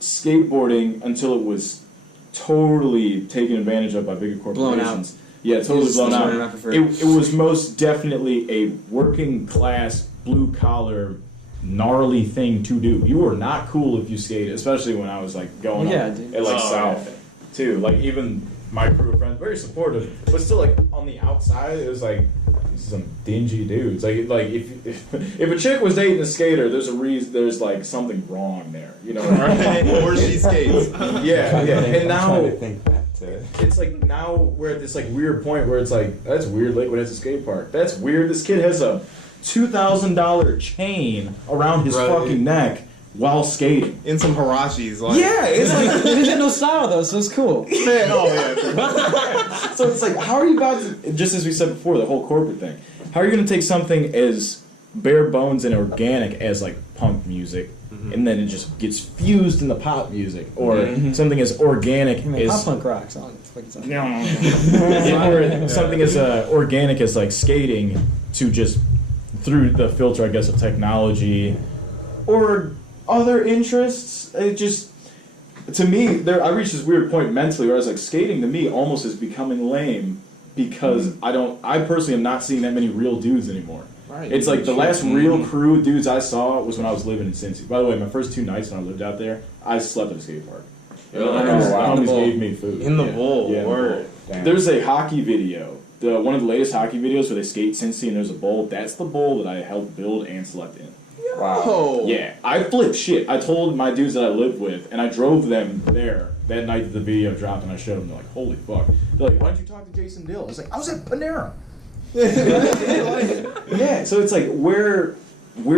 Skateboarding until it was totally taken advantage of by bigger Blown out. corporations. Yeah, totally That's blown what out. I prefer. It was most definitely a working class, blue collar, gnarly thing to do. You were not cool if you skated, especially when I was like going Yeah, up dude. at like Oh, South too. Like even my crew of friends, very supportive, but still like on the outside, it was like these are some dingy dudes. Like if a chick was dating a skater, there's a reason. There's like something wrong there. You know, right? Or she skates. Yeah, and now think back to it. it's like now we're at this like weird point where it's like that's weird. Lakewood has a skate park. That's weird. This kid has a $2,000 chain around his Right. fucking neck while skating. In some Harashis. Like, Yeah, it's like There's no style though, so it's cool. man, oh yeah. so. It's like how are you about to? Just as we said before, the whole corporate thing. How are you going to take something as bare bones and organic as like punk music, and then it just gets fused into pop music, or something as organic I mean, as pop punk rocks. I don't know. or something as organic as like skating to just through the filter, I guess, of technology or other interests. It just to me, I reached this weird point mentally where I was like, skating to me almost is becoming lame because I personally am not seeing that many real dudes anymore. Right. It's like the last real crew dudes I saw was when I was living in Cincy. By the way, my first 2 nights when I lived out there, I slept at a skate park. And Really? my homies- Oh, wow. my homies gave me food. In the Yeah. bowl, Yeah, in the word. bowl. Damn. There's a hockey video. One of the latest hockey videos where they skate Cincy and there's a bowl. That's the bowl that I helped build and select in. Wow. Oh. Yeah, I flipped shit. I told my dudes that I lived with, and I drove them there that night that the video dropped, and I showed them. They're like, "Holy fuck!" They're like, "Why don't you talk to Jason Dill?" I was like, "I was at Panera." Yeah, so it's like where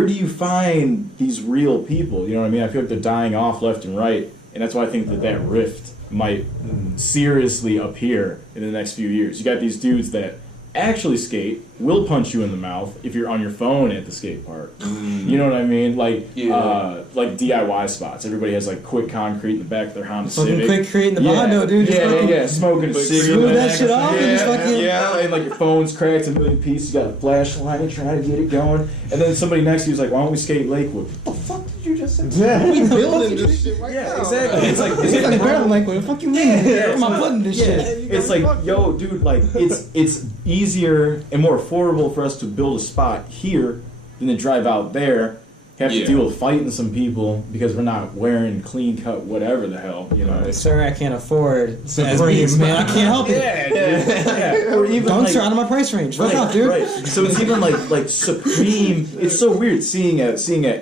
do you find these real people? You know what I mean? I feel like they're dying off left and right, and that's why I think that rift might seriously appear in the next few years. You got these dudes that actually skate will punch you in the mouth if you're on your phone at the skate park. You know what I mean? Like like DIY spots. Everybody has like quick concrete in the back of their Honda Fucking Civic. quick create in the Mondo, dude. Just fucking smoking a cigarette. smooth that shit off and just fucking. Yeah, and like your phone's cracked a million pieces. You got a flashlight and trying to get it going, and then somebody next to you is like, "Why don't we skate Lakewood?" What the fuck did you just say? We building this shit right now. Exactly. It's like It's barely like, what the fuck you mean? Where am I putting this shit? It's like, yo, dude, like it's easier and more affordable for us to build a spot here than to drive out there, have to deal with fighting some people because we're not wearing clean cut whatever the hell, you know. Sir, I can't afford Supremes, man. I can't help it. Yeah. Or even Dunks like, are out of my price range. Fuck off, dude. Right. So it's even like Supreme. It's so weird seeing a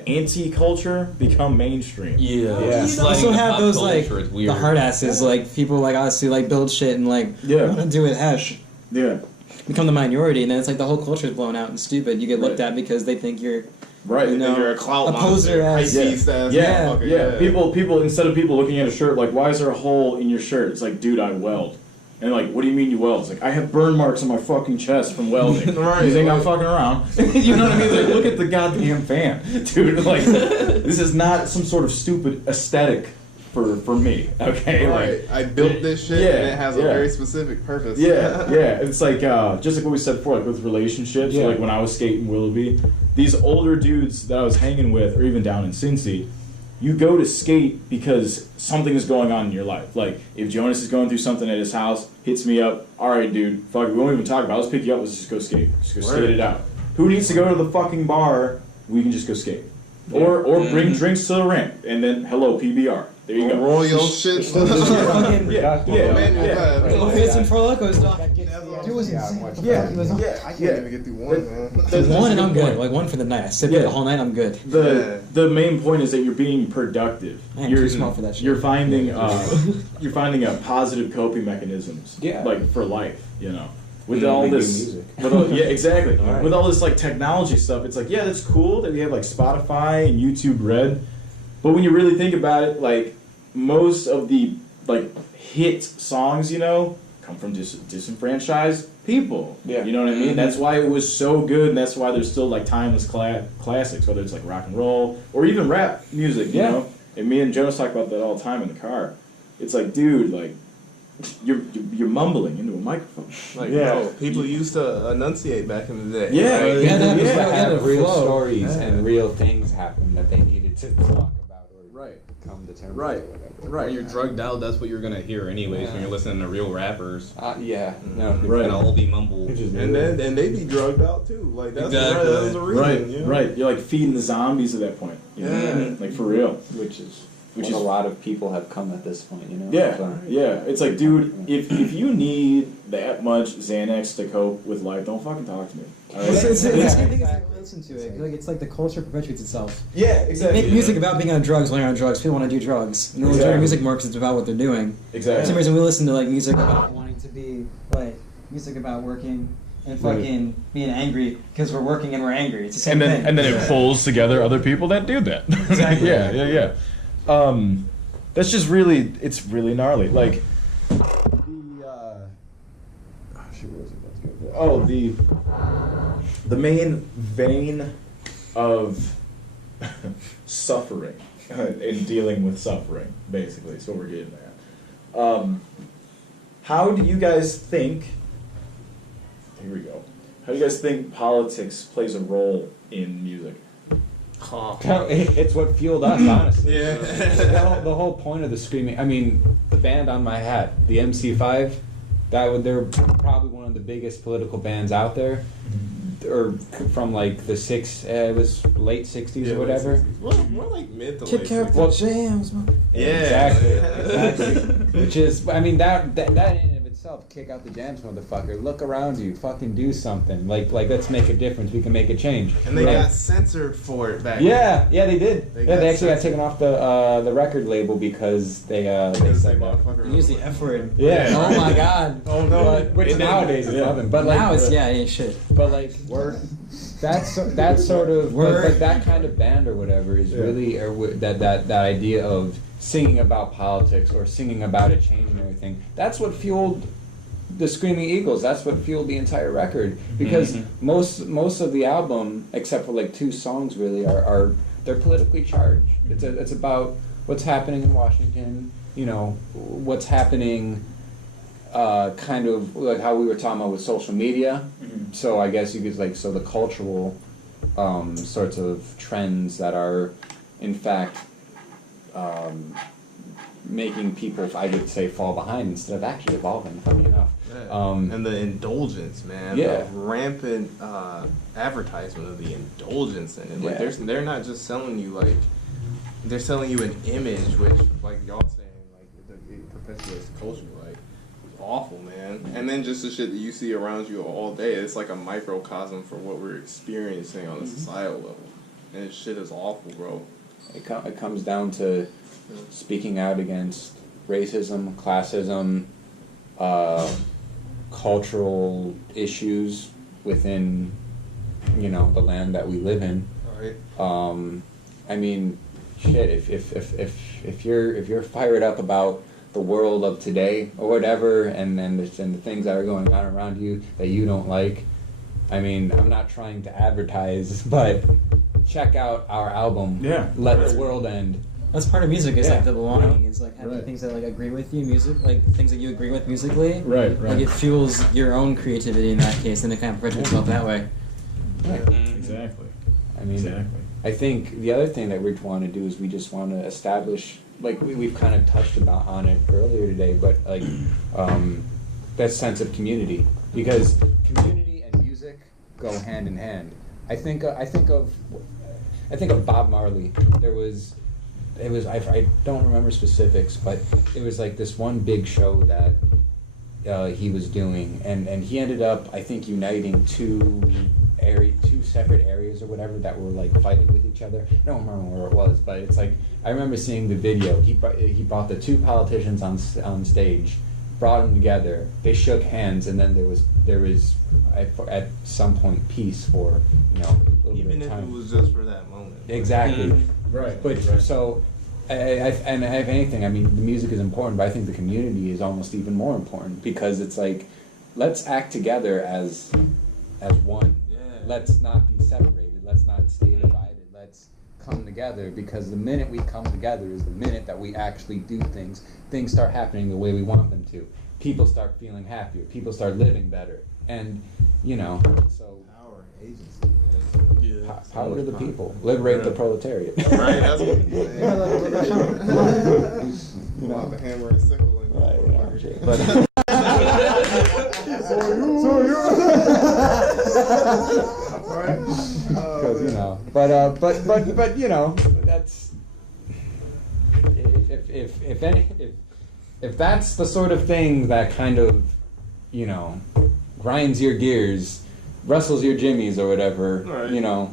anti-culture become mainstream. Yeah. Yeah. You also have those like Culture is weird. the hard asses, like people like us who like build shit and like want to do it hash. Yeah. Become the minority, and then it's like the whole culture is blown out and stupid. You get looked at because they think you're Right. You know, you're a clout a poser monster. ass. Yeah. People instead of people looking at a shirt like, why is there a hole in your shirt? It's like, dude, I weld. And they're like, what do you mean you weld? It's like, I have burn marks on my fucking chest from welding. Right, You think I'm fucking around? You know what I mean? Like, look at the goddamn fan, dude. Like, this is not some sort of stupid aesthetic for me. Okay, Right. like, I built this shit and it has a very specific purpose. yeah. It's like just like what we said before, like with relationships. Like when I was skating Willoughby, these older dudes that I was hanging with, or even down in Cincy, you go to skate because something is going on in your life. Like if Jonas is going through something at his house, hits me up. All right, dude, fuck it, we won't even talk about it. Let's pick you up. Let's just go skate. Just go skate it out. Who needs to go to the fucking bar? We can just go skate. Or bring drinks to the ramp, and then hello PBR. There you go. Roll your shit. fucking Manual Fits and Four Locos, dog. Dude was insane. I can't even get through one, man. One and I'm good. Like one for the night. I sip it the whole night. I'm good. The main point is that you're being productive. Man, You're too small for that shit. You're finding a positive coping mechanisms. Like for life, you know. With all this, exactly. With all this like technology stuff, it's like that's cool that we have like Spotify and YouTube Red, but when you really think about it, like most of the like hit songs, you know, come from disenfranchised people. Yeah. You know what I mean? That's why it was so good, and that's why there's still like timeless classics, whether it's like rock and roll or even rap music. You know, and me and Jonas talk about that all the time in the car. It's like, dude, like. You're mumbling into a microphone. Like, bro, people used to enunciate back in the day. Yeah, Right? have real flow. stories and real things happen that they needed to talk about or come to terms with or whatever. When you're drugged out, that's what you're gonna hear anyways when you're listening to real rappers. No, You're gonna all be mumble. And they be drugged out too. Like that's Exactly. that's the reason. You know? Right. You're like feeding the zombies at that point. You know? Like for real. Which is a lot of people have come at this point, you know? Yeah. It's like, dude, if you need that much Xanax to cope with life, don't fucking talk to me. All right? It's the same thing as like, listen to it. Like it's like the culture perpetuates itself. Yeah, exactly. Make music about being on drugs when you're on drugs. People want to do drugs. And they're doing music more because it's about what they're doing. Exactly. For some reason, we listen to like music about wanting to be like music about working and fucking being angry because we're working and we're angry. It's the same thing. And then it pulls together other people that do that. Exactly. Yeah. That's just really, it's really gnarly. Like the main vein of suffering and dealing with suffering, basically, is what we're getting at. How do you guys think? Here we go. How do you guys think politics plays a role in music? It's what fueled us, honestly. Yeah. The whole point of the screaming. I mean, the band on my hat, the MC5, they're probably one of the biggest political bands out there, or from like it was late '60s or whatever. Well, more like mid to Kit late Kat 60s. jams, man. Exactly. Which is, I mean, that in and of itself, kick out the jams, motherfucker. Look around you, fucking do something. Like let's make a difference. We can make a change. And they got censored for it back then. Yeah, they did. They They actually got censored. taken off the record label because they said that. Use the F word. Yeah. Oh my god. Oh no. Which nowadays is nothing. But like, Now it's shit. But like, that's sort of like that kind of band or whatever is really that idea of singing about politics or singing about a change and everything. That's what fueled the Screaming Eagles. That's what fueled the entire record, because most of the album, except for like 2 songs, really are they're politically charged. It's about what's happening in Washington. You know, what's happening. Kind of like how we were talking about with social media. So I guess you could the cultural sorts of trends that are, in fact, making people, I would say, fall behind instead of actually evolving. Funny enough. And the indulgence, man. Yeah. The rampant advertisement of the indulgence in it. Like, Yeah. they're not just selling you they're selling you an image, which, like y'all saying, it perpetuates the culture. Like, it's awful, man. And then just the shit that you see around you all day, it's like a microcosm for what we're experiencing on a societal level. And this shit is awful, bro. It comes down to speaking out against racism, classism, cultural issues within, the land that we live in. Right. I mean, shit. If you're fired up about the world of today or whatever, and the things that are going on around you that you don't like, I mean, I'm not trying to advertise, but check out our album. Yeah. Let the World End. That's part of music. Is Yeah. like the belonging. Is like having Right. things that like agree with you. Music, like things that you agree with musically. Right. Like it fuels your own creativity in that case, and it kind of projects itself that way. Exactly. I mean, Exactly. I think the other thing that we want to do is we just want to establish, like we've kind of touched on it earlier today, but that sense of community, because community and music go hand in hand. I think of Bob Marley. I don't remember specifics, but it was like this one big show that he was doing, and he ended up, I think, uniting two separate areas or whatever that were like fighting with each other. I don't remember where it was, but it's like I remember seeing the video. He brought the 2 politicians on stage, brought them together. They shook hands, and then there was at some point peace for a little Even bit of if time. it was just for that moment. Exactly. Right. But so, if anything, I mean, the music is important, but I think the community is almost even more important, because it's like, let's act together as one. Yeah. Let's not be separated. Let's not stay divided. Let's come together, because the minute we come together is the minute that we actually do things. Things start happening the way we want them to. People start feeling happier. People start living better. And, so Power, agency, man. Yeah. power to the people. Liberate the proletariat. Right, that's what he's saying. Pull out the hammer and sickle and But because that's if that's the sort of thing that kind of grinds your gears, rustles your jimmies or whatever, Right.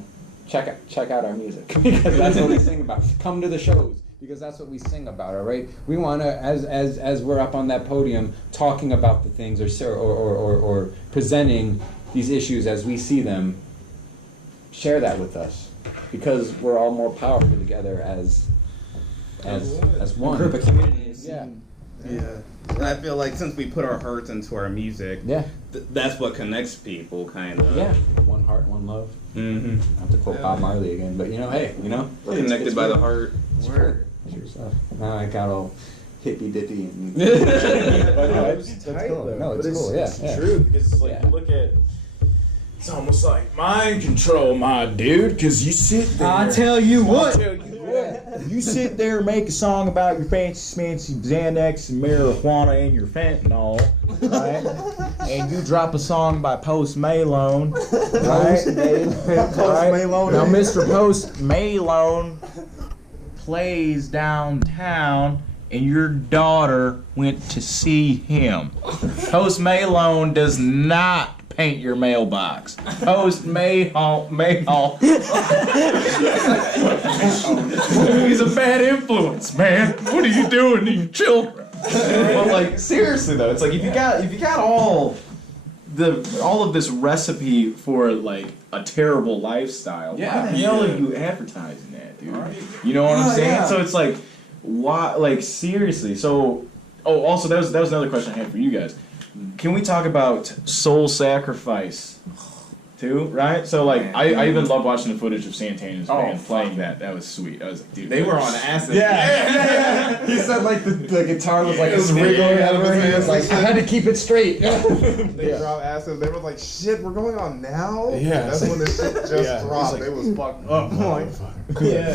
check out our music, because that's what we sing about. Come to the shows, because that's what we sing about. All right, we want to, as we're up on that podium talking about the things or presenting these issues as we see them, share that with us, because we're all more powerful together as one Group of communities. Yeah. Yeah. And I feel like since we put our hearts into our music, Yeah. That's what connects people, kind of. Yeah. One heart, one love. Mm-hmm. I have to quote Bob Marley again, but hey, Connected it's by the good. heart. Word. It's your stuff. Now I got all hippy dippy and. But no, it's That's tight, cool. though. No, it's But cool, yeah, It's yeah. true, because it's like, Yeah. you look at, it's almost like mind control, my dude, because you sit there. I tell you I'll what. tell you what. You sit there and make a song about your fancy Xanax and marijuana and your fentanyl, right? And you drop a song by Post Malone, right? Malone. Now, Mr. Post Malone plays downtown, and your daughter went to see him. Post Malone does not paint your mailbox. Post Malone. He's a bad influence, man. What are you doing to your children? But like seriously though, it's like if you got all of this recipe for like a terrible lifestyle, Yeah. why the hell are you advertising that, dude? You know what I'm saying? yeah. So it's like, why? Like seriously. So, also that was another question I had for you guys. can we talk about soul sacrifice too? Right. So like, I even love watching the footage of Santana's band playing that. That was sweet. I was like, dude, They were on acid. Yeah. He said like the guitar was like wiggling out of his hands. Like I had to keep it straight. They dropped acid. They were like, "Shit, we're going on now." Yeah. That's when this shit just dropped. Like, it was fucked up. I'm like, Yeah.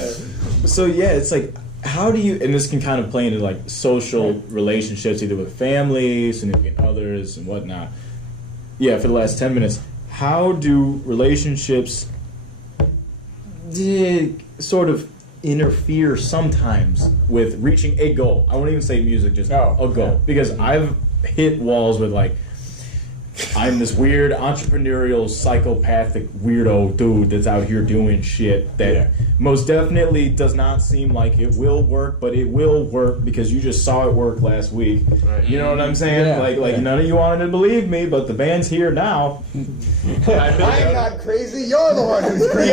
So yeah, it's like, how do you? And this can kind of play into like social relationships, either with family, significant others, and whatnot. Yeah. For the last 10 minutes, how do relationships sort of interfere sometimes with reaching a goal? I won't even say music, just a goal. Because I've hit walls with like, I'm this weird entrepreneurial psychopathic weirdo dude that's out here doing shit that most definitely does not seem like it will work, but it will work because you just saw it work last week. Right. You know what I'm saying? Like none of you wanted to believe me, but the band's here now. I'm not crazy. You're the one who's crazy.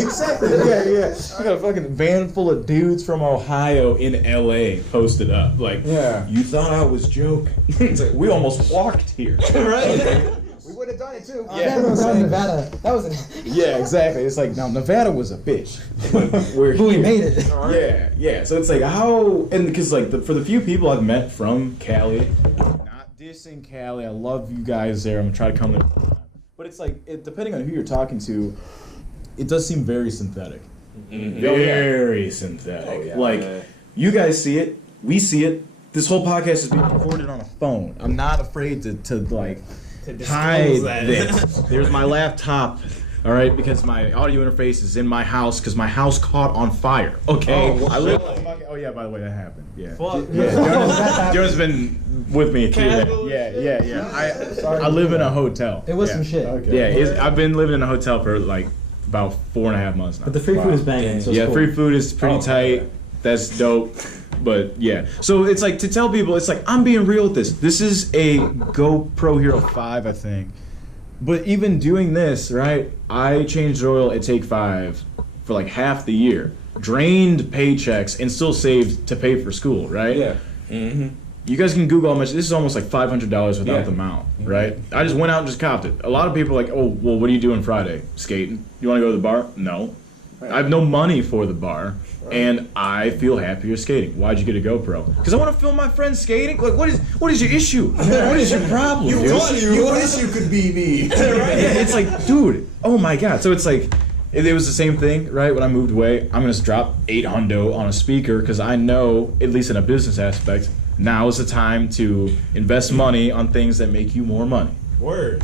Exactly. Yeah. I got a fucking van full of dudes from Ohio in LA posted up. Like, you thought I was joking. It's like, we almost walked here. Right? We would have done it too. Yeah, was on Nevada. That was Yeah, exactly. It's like, now Nevada was a bitch. But we made it. Yeah. So it's like, how, and because like for the few people I've met from Cali, not dissing Cali, I love you guys there. I'm gonna try to come there. But it's like, depending on who you're talking to, it does seem very synthetic. Mm-hmm. Very synthetic. Like, you guys see it, we see it. This whole podcast is being recorded on a phone. I'm not afraid to hide this. There's my laptop, all right, because my audio interface is in my house because my house caught on fire. Okay, I live. Oh yeah, by the way, that happened. Yeah, Jonah's been with me too. Yeah. I live in a hotel. It was some shit. Okay. Yeah, I've been living in a hotel for like about 4.5 months now. But the free food is banging. So yeah, cool. Free food is pretty tight. Yeah. That's dope. But yeah, so it's like to tell people, it's like, I'm being real with this. This is a GoPro Hero 5, I think. But even doing this, right? I changed oil at Take 5 for like half the year, drained paychecks, and still saved to pay for school, right? Yeah. Mm-hmm. You guys can Google how much. This is almost like $500 without the mount, right? I just went out and just copped it. A lot of people are like, oh, well, what are you doing Friday? Skating? You want to go to the bar? No. I have no money for the bar. And I feel happier skating. Why'd you get a GoPro? Because I want to film my friends skating. Like, what is your issue? What is your problem? You wish you could be me. It's like, dude, oh my god. So it's like, it was the same thing, right? When I moved away, I'm gonna drop $800 on a speaker because I know, at least in a business aspect, now is the time to invest money on things that make you more money. Word.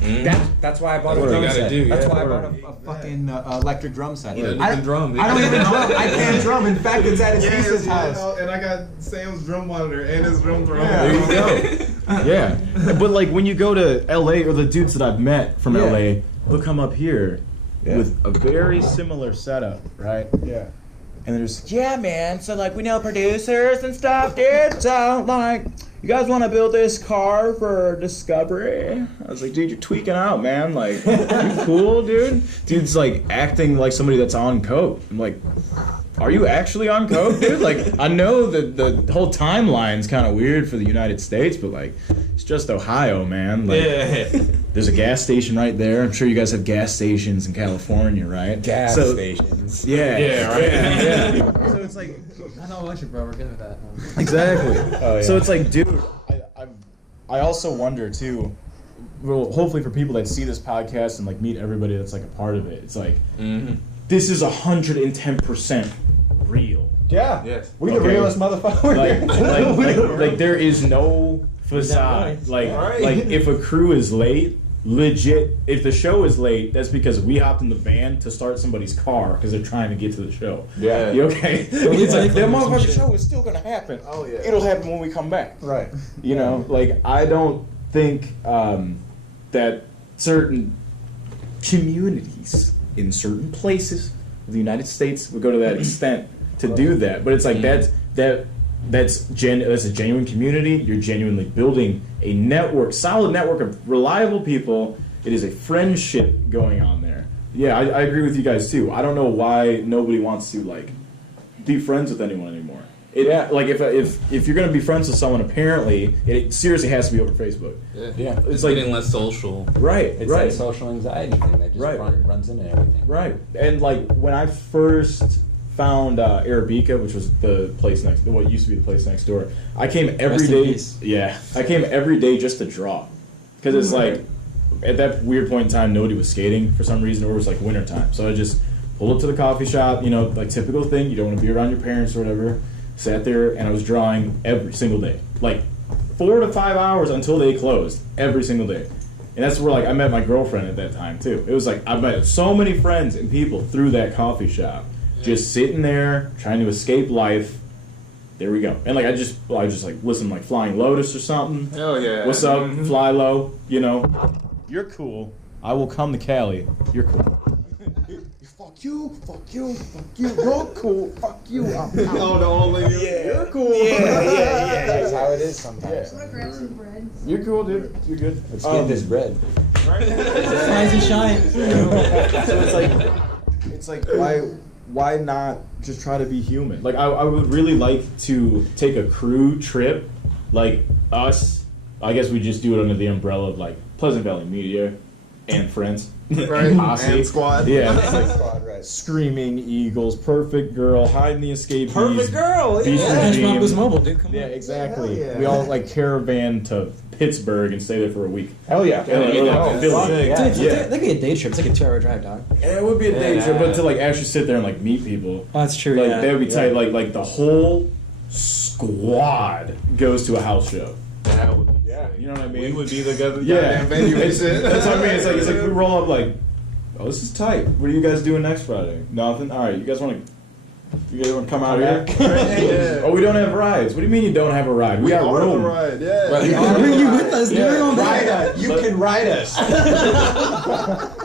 That's why I bought a What drum you gotta set. do, That's yeah. why I bought A fucking electric drum set. You I can drum. I don't even drum. I can't drum. In fact, it's at his niece's house. And I got Sam's drum monitor and his drum thrower. There you go. Yeah. But like when you go to LA, or the dudes that I've met from LA, they'll come up here with a very similar setup, right? Yeah. And there's, yeah, man, so like we know producers and stuff, dude, so like, you guys want to build this car for Discovery? I was like, dude, you're tweaking out, man. Like, you cool, dude? Dude's like acting like somebody that's on coke. I'm like, are you actually on coke, dude? Like, I know that the whole timeline's kind of weird for the United States, but like, it's just Ohio, man. Like, there's a gas station right there. I'm sure you guys have gas stations in California, right? Gas stations. Yeah. Yeah. So it's like, I know electric, bro. We're good with that. exactly. So it's like, dude, I also wonder too. Well, hopefully for people that see this podcast and like meet everybody that's like a part of it, it's like, this is 110% real. Yeah. Yes. We the realest motherfucker. Like there is no facade. Like if a crew is late, legit, if the show is late, that's because we hopped in the van to start somebody's car because they're trying to get to the show. Yeah. You okay? It's like that motherfucking show is still gonna happen. Oh yeah. It'll happen when we come back. Right. You know, like I don't think that certain communities in certain places of the United States would go to that extent to do that. But it's like that's a genuine community. You're genuinely building a network, solid network of reliable people. It is a friendship going on there. Yeah, I agree with you guys too. I don't know why nobody wants to like be friends with anyone anymore. Like if you're gonna be friends with someone, apparently it seriously has to be over Facebook. Yeah. It's like Getting less social. right, It's right, that social anxiety thing that just Right. runs into everything. right. And like when I first found Arabica, which was the place next, what used to be the place next door, I came every Rest in day. peace. Yeah, I came every day just to draw, because it's like at that weird point in time, nobody was skating for some reason, or it was like winter time. So I just pulled up to the coffee shop, like typical thing. You don't want to be around your parents or whatever. Sat there and I was drawing every single day, like 4 to 5 hours until they closed every single day. And that's where like I met my girlfriend at that time too. It was like I met so many friends and people through that coffee shop, just sitting there trying to escape life. There we go. And like I just like listen to like Flying Lotus or something. Hell yeah. What's up, Fly Low? You're cool. I will come to Cali. You're cool. Fuck you, you're cool, fuck you, I'm out. Oh, the old lady. Yeah, you're cool. That's how it is sometimes. Want to grab some bread? You're cool, dude. You're good. Let's get this bread. Rise and shine. So it's like why not just try to be human? Like I would really like to take a crew trip, like us. I guess we just do it under the umbrella of like Pleasant Valley Media and friends. Right. Posse. And squad. Yeah. It's like Squad, right. Screaming Eagles, Perfect Girl, Hiding the Escapees. Perfect girl. Beast Yeah. Hash Regime. Broncos Mobile, dude. Come Yeah, on. exactly. Hell yeah. We all like caravan to Pittsburgh and stay there for a week. Hell yeah. And then Philly. Yeah. Dude, that could be a day trip. It's like a 2-hour drive, dog. And it would be a day Yeah. trip, but to like actually sit there and like meet people, Oh, that's true. like yeah. that would be tight. Like the whole squad goes to a house show. That would be Yeah, you know what I mean. We would be the goddamn Yeah, venue and It's- shit. That's what I mean. It's like we roll up like, oh, this is tight. What are you guys doing next Friday? Nothing. All right, you guys want to come out here? Yeah. Oh, we don't have rides. What do you mean you don't have a ride? We got are room. the ride, yeah. Right. I'll bring you with us, dude. Yeah, We're going ride back. us. You can ride us.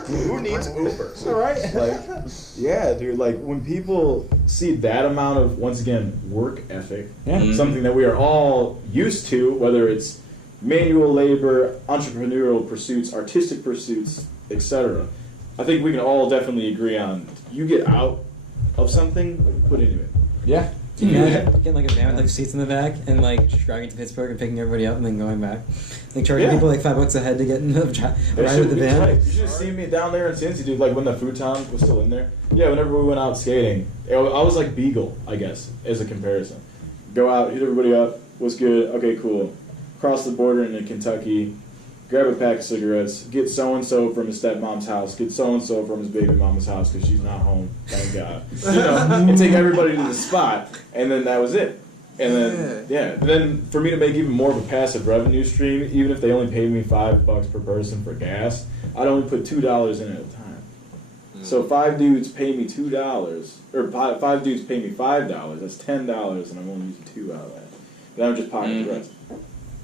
Who needs Uber? All right. Like, yeah, dude. Like when people see that amount of, once again, work ethic, something that we are all used to, whether it's manual labor, entrepreneurial pursuits, artistic pursuits, etc. I think we can all definitely agree on. You get out of something, put into it. Yeah. Yeah, getting like a van with like seats in the back and like just driving to Pittsburgh and picking everybody up and then going back. Like charging Yeah. people like $5 a head to get in the ride with the van. You should have seen me down there in Cincy, dude. Like when the futon was still in there. Yeah, whenever we went out skating, I was like Beagle, I guess, as a comparison. Go out, hit everybody up. What's good? Okay, cool. Cross the border into Kentucky. Grab a pack of cigarettes. Get so and so from his stepmom's house. Get so and so from his baby mama's house because she's not home. Thank God. And take everybody to the spot, and then that was it. And then then for me to make even more of a passive revenue stream, even if they only paid me $5 per person for gas, I'd only put $2 in at a time. So 5 dudes pay me $2, or 5 dudes pay me $5. That's $10, and I'm only using 2 out of that. Then I'm just pocketing the rest.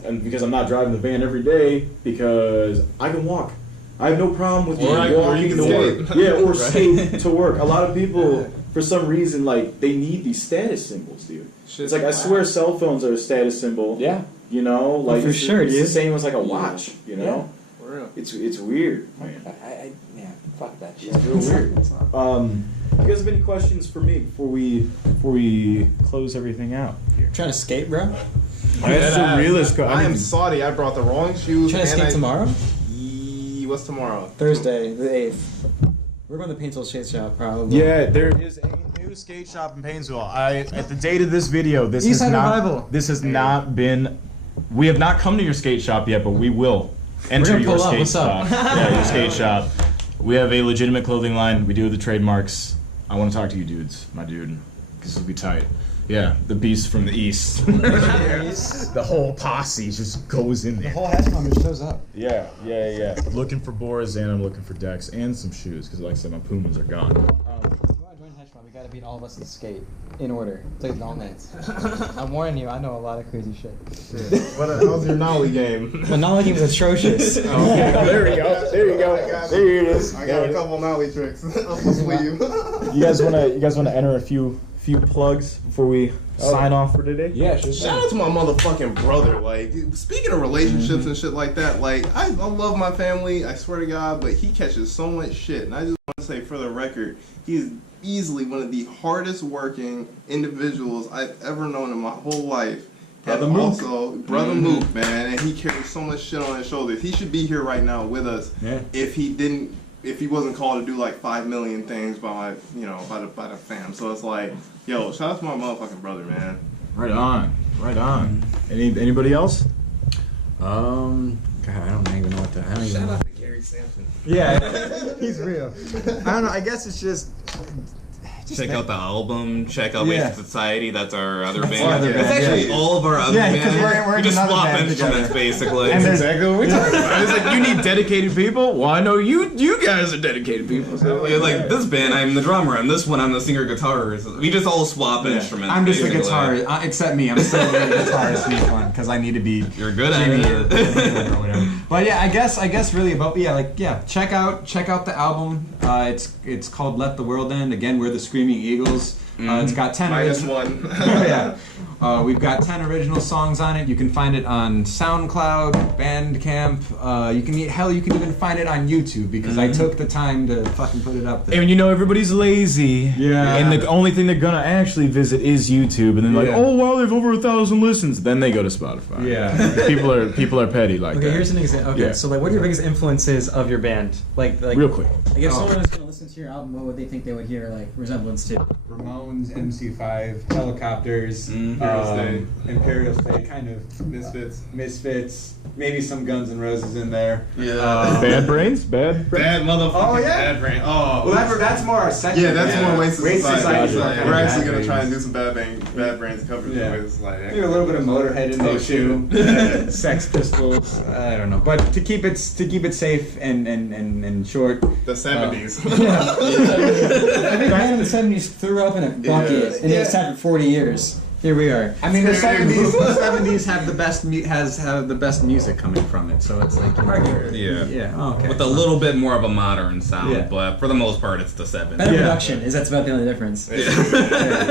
And because I'm not driving the van every day, because I can walk. I have no problem with Or walking you can to skate. work. Yeah, or Right. skate to work. A lot of people, for some reason, like they need these status symbols, dude. It's like I swear cell phones are a status symbol. Yeah. You know, like for it's, sure, it's the dude. same as like a watch. You know, For real. it's weird, man. Yeah. Fuck that shit. It's real weird. You guys have any questions for me before we close everything out here? Trying to skate, bro? That's the realest. I am Saudi. I brought the wrong shoes. Trying to skate tomorrow? What's tomorrow? Thursday, the 8th. We're going to Paintsville Skate Shop, probably. Yeah, there is a new skate shop in Painesville. At the date of this video, this Eastside has not. Revival. This has not been. We have not come to your skate shop yet, but we will enter gonna your pull up. skate What's up? shop. Yeah, your skate shop. We have a legitimate clothing line. We do have the trademarks. I want to talk to you dudes, my dude, because it'll be tight. Yeah, the beast from the east. The whole posse just goes in there. The whole hash bomb just shows up. Yeah. Looking for Boras and I'm looking for Dex and some shoes because, like I said, my Pumas are gone. If you want to join hash bomb, you got to beat all of us in skate in order. It's like long nights. I'm warning you, I know a lot of crazy shit. How's your Nolly game? The knowledge game is atrocious. There we go. There you go. There it is. I got a couple Nolly tricks up my sleeve. You guys wanna enter a few plugs before we sign off for today? Yeah, sure. Shout out to my motherfucking brother. Like, speaking of relationships and shit like that, like, I love my family, I swear to God, but he catches so much shit, and I just want to say for the record, he is easily one of the hardest working individuals I've ever known in my whole life. Brother and Mook. also, Brother Mook, man, and he carries so much shit on his shoulders. He should be here right now with us if he wasn't called to do like 5 million things by the fam. So it's like, yo, shout out to my motherfucking brother, man. Right on. Anybody else? God, I don't even know what to. I don't even Shout know. out to Gary Sampson. Yeah, he's real. I don't know. I guess it's just Check out the album. Check out Yeah. Waste Society. That's our other Other band. band, It's actually yeah. all of our other Yeah, 'cause bands. we're We in just another swap band instruments together. basically. And That's exactly what we talking about. It's like, you need dedicated people. Well, I know you guys are dedicated people. So Yeah, like this band, I'm the drummer, and this one, I'm the singer guitarist. We just all swap instruments. I'm just the basically. guitarist, except me. I'm still the guitarist in each one because I need to be You're good at Jimmy it. or whatever. But yeah, I guess really about check out the album. It's called Let the World End. Again, we're the Screaming Eagles. It's got 10 Minus original. one. Yeah. We've got 10 original songs on it. You can find it on SoundCloud, Bandcamp. You can even find it on YouTube because I took the time to fucking put it up there. And everybody's lazy. Yeah. And the only thing they're gonna actually visit is YouTube, and then like, Yeah. oh wow, they've over 1,000 listens. Then they go to Spotify. Yeah. people are petty like Okay, that. here's an example. Okay, Yeah. so like, what are your biggest influences of your band? Like Real quick. Like if someone was gonna listen to your album, what would they think they would hear like resemblance to? Ramones, MC5, Helicopters, Imperial State, kind of Misfits, maybe some Guns N' Roses in there. Bad Brains. Bad. Bad motherfucking Oh, yeah? Bad Brain. Oh. Well, that's more our second. Yeah, that's more Waste Waste Society. Society. Gotcha. We're Bad actually gonna Brains. try and do some Bad Brains covers. Yeah. With like, Maybe a little bit of Motorhead in there Oh, too. shit. Sex Pistols. I don't know, but to keep it safe and short. The 70s. I think man in the '70s threw up in a bucket and it was time for 40 years. Here we are. I mean, the '70s have the best have the best music coming from it, so it's like Yeah. yeah. Oh, okay. With a little bit more of a modern sound, Yeah. but for the most part, it's the 70s. Better Yeah. production is that's about the only difference.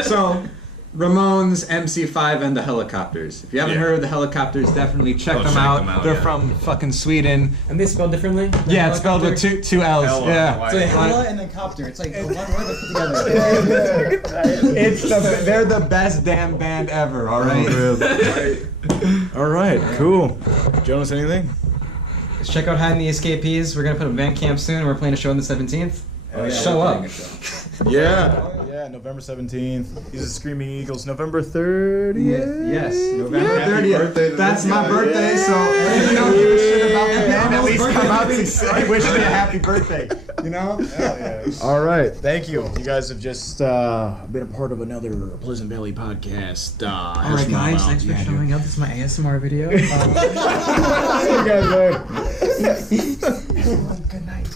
So, Ramones, MC5, and the Helicopters. If you haven't Yeah. heard of the Helicopters, definitely check them check out. them out, They're yeah. from fucking Sweden. And they spelled differently? Yeah, it's spelled with two L's. Ella, Yeah. like- So hella and then copter. It's like one word that's put together. They're the best damn band ever. All right. All right. Cool. Jonas, anything? Check out Hiding the Escapees. We're gonna put a band camp soon. We're playing a show on the 17th. Show up. Yeah. Yeah. November 17th. These are Screaming Eagles. November 30th. Yes. November Happy 30th. birthday to That's this my guy. birthday, Yeah. so if you don't give a shit about the band, at Almost least birthday. come out and say, wish me a happy birthday. You know? Hell yeah. All right. Thank you. You guys have just been a part of another Pleasant Valley podcast. Alright guys, thanks for showing up. This is my ASMR video. See you guys later. Everyone, good night.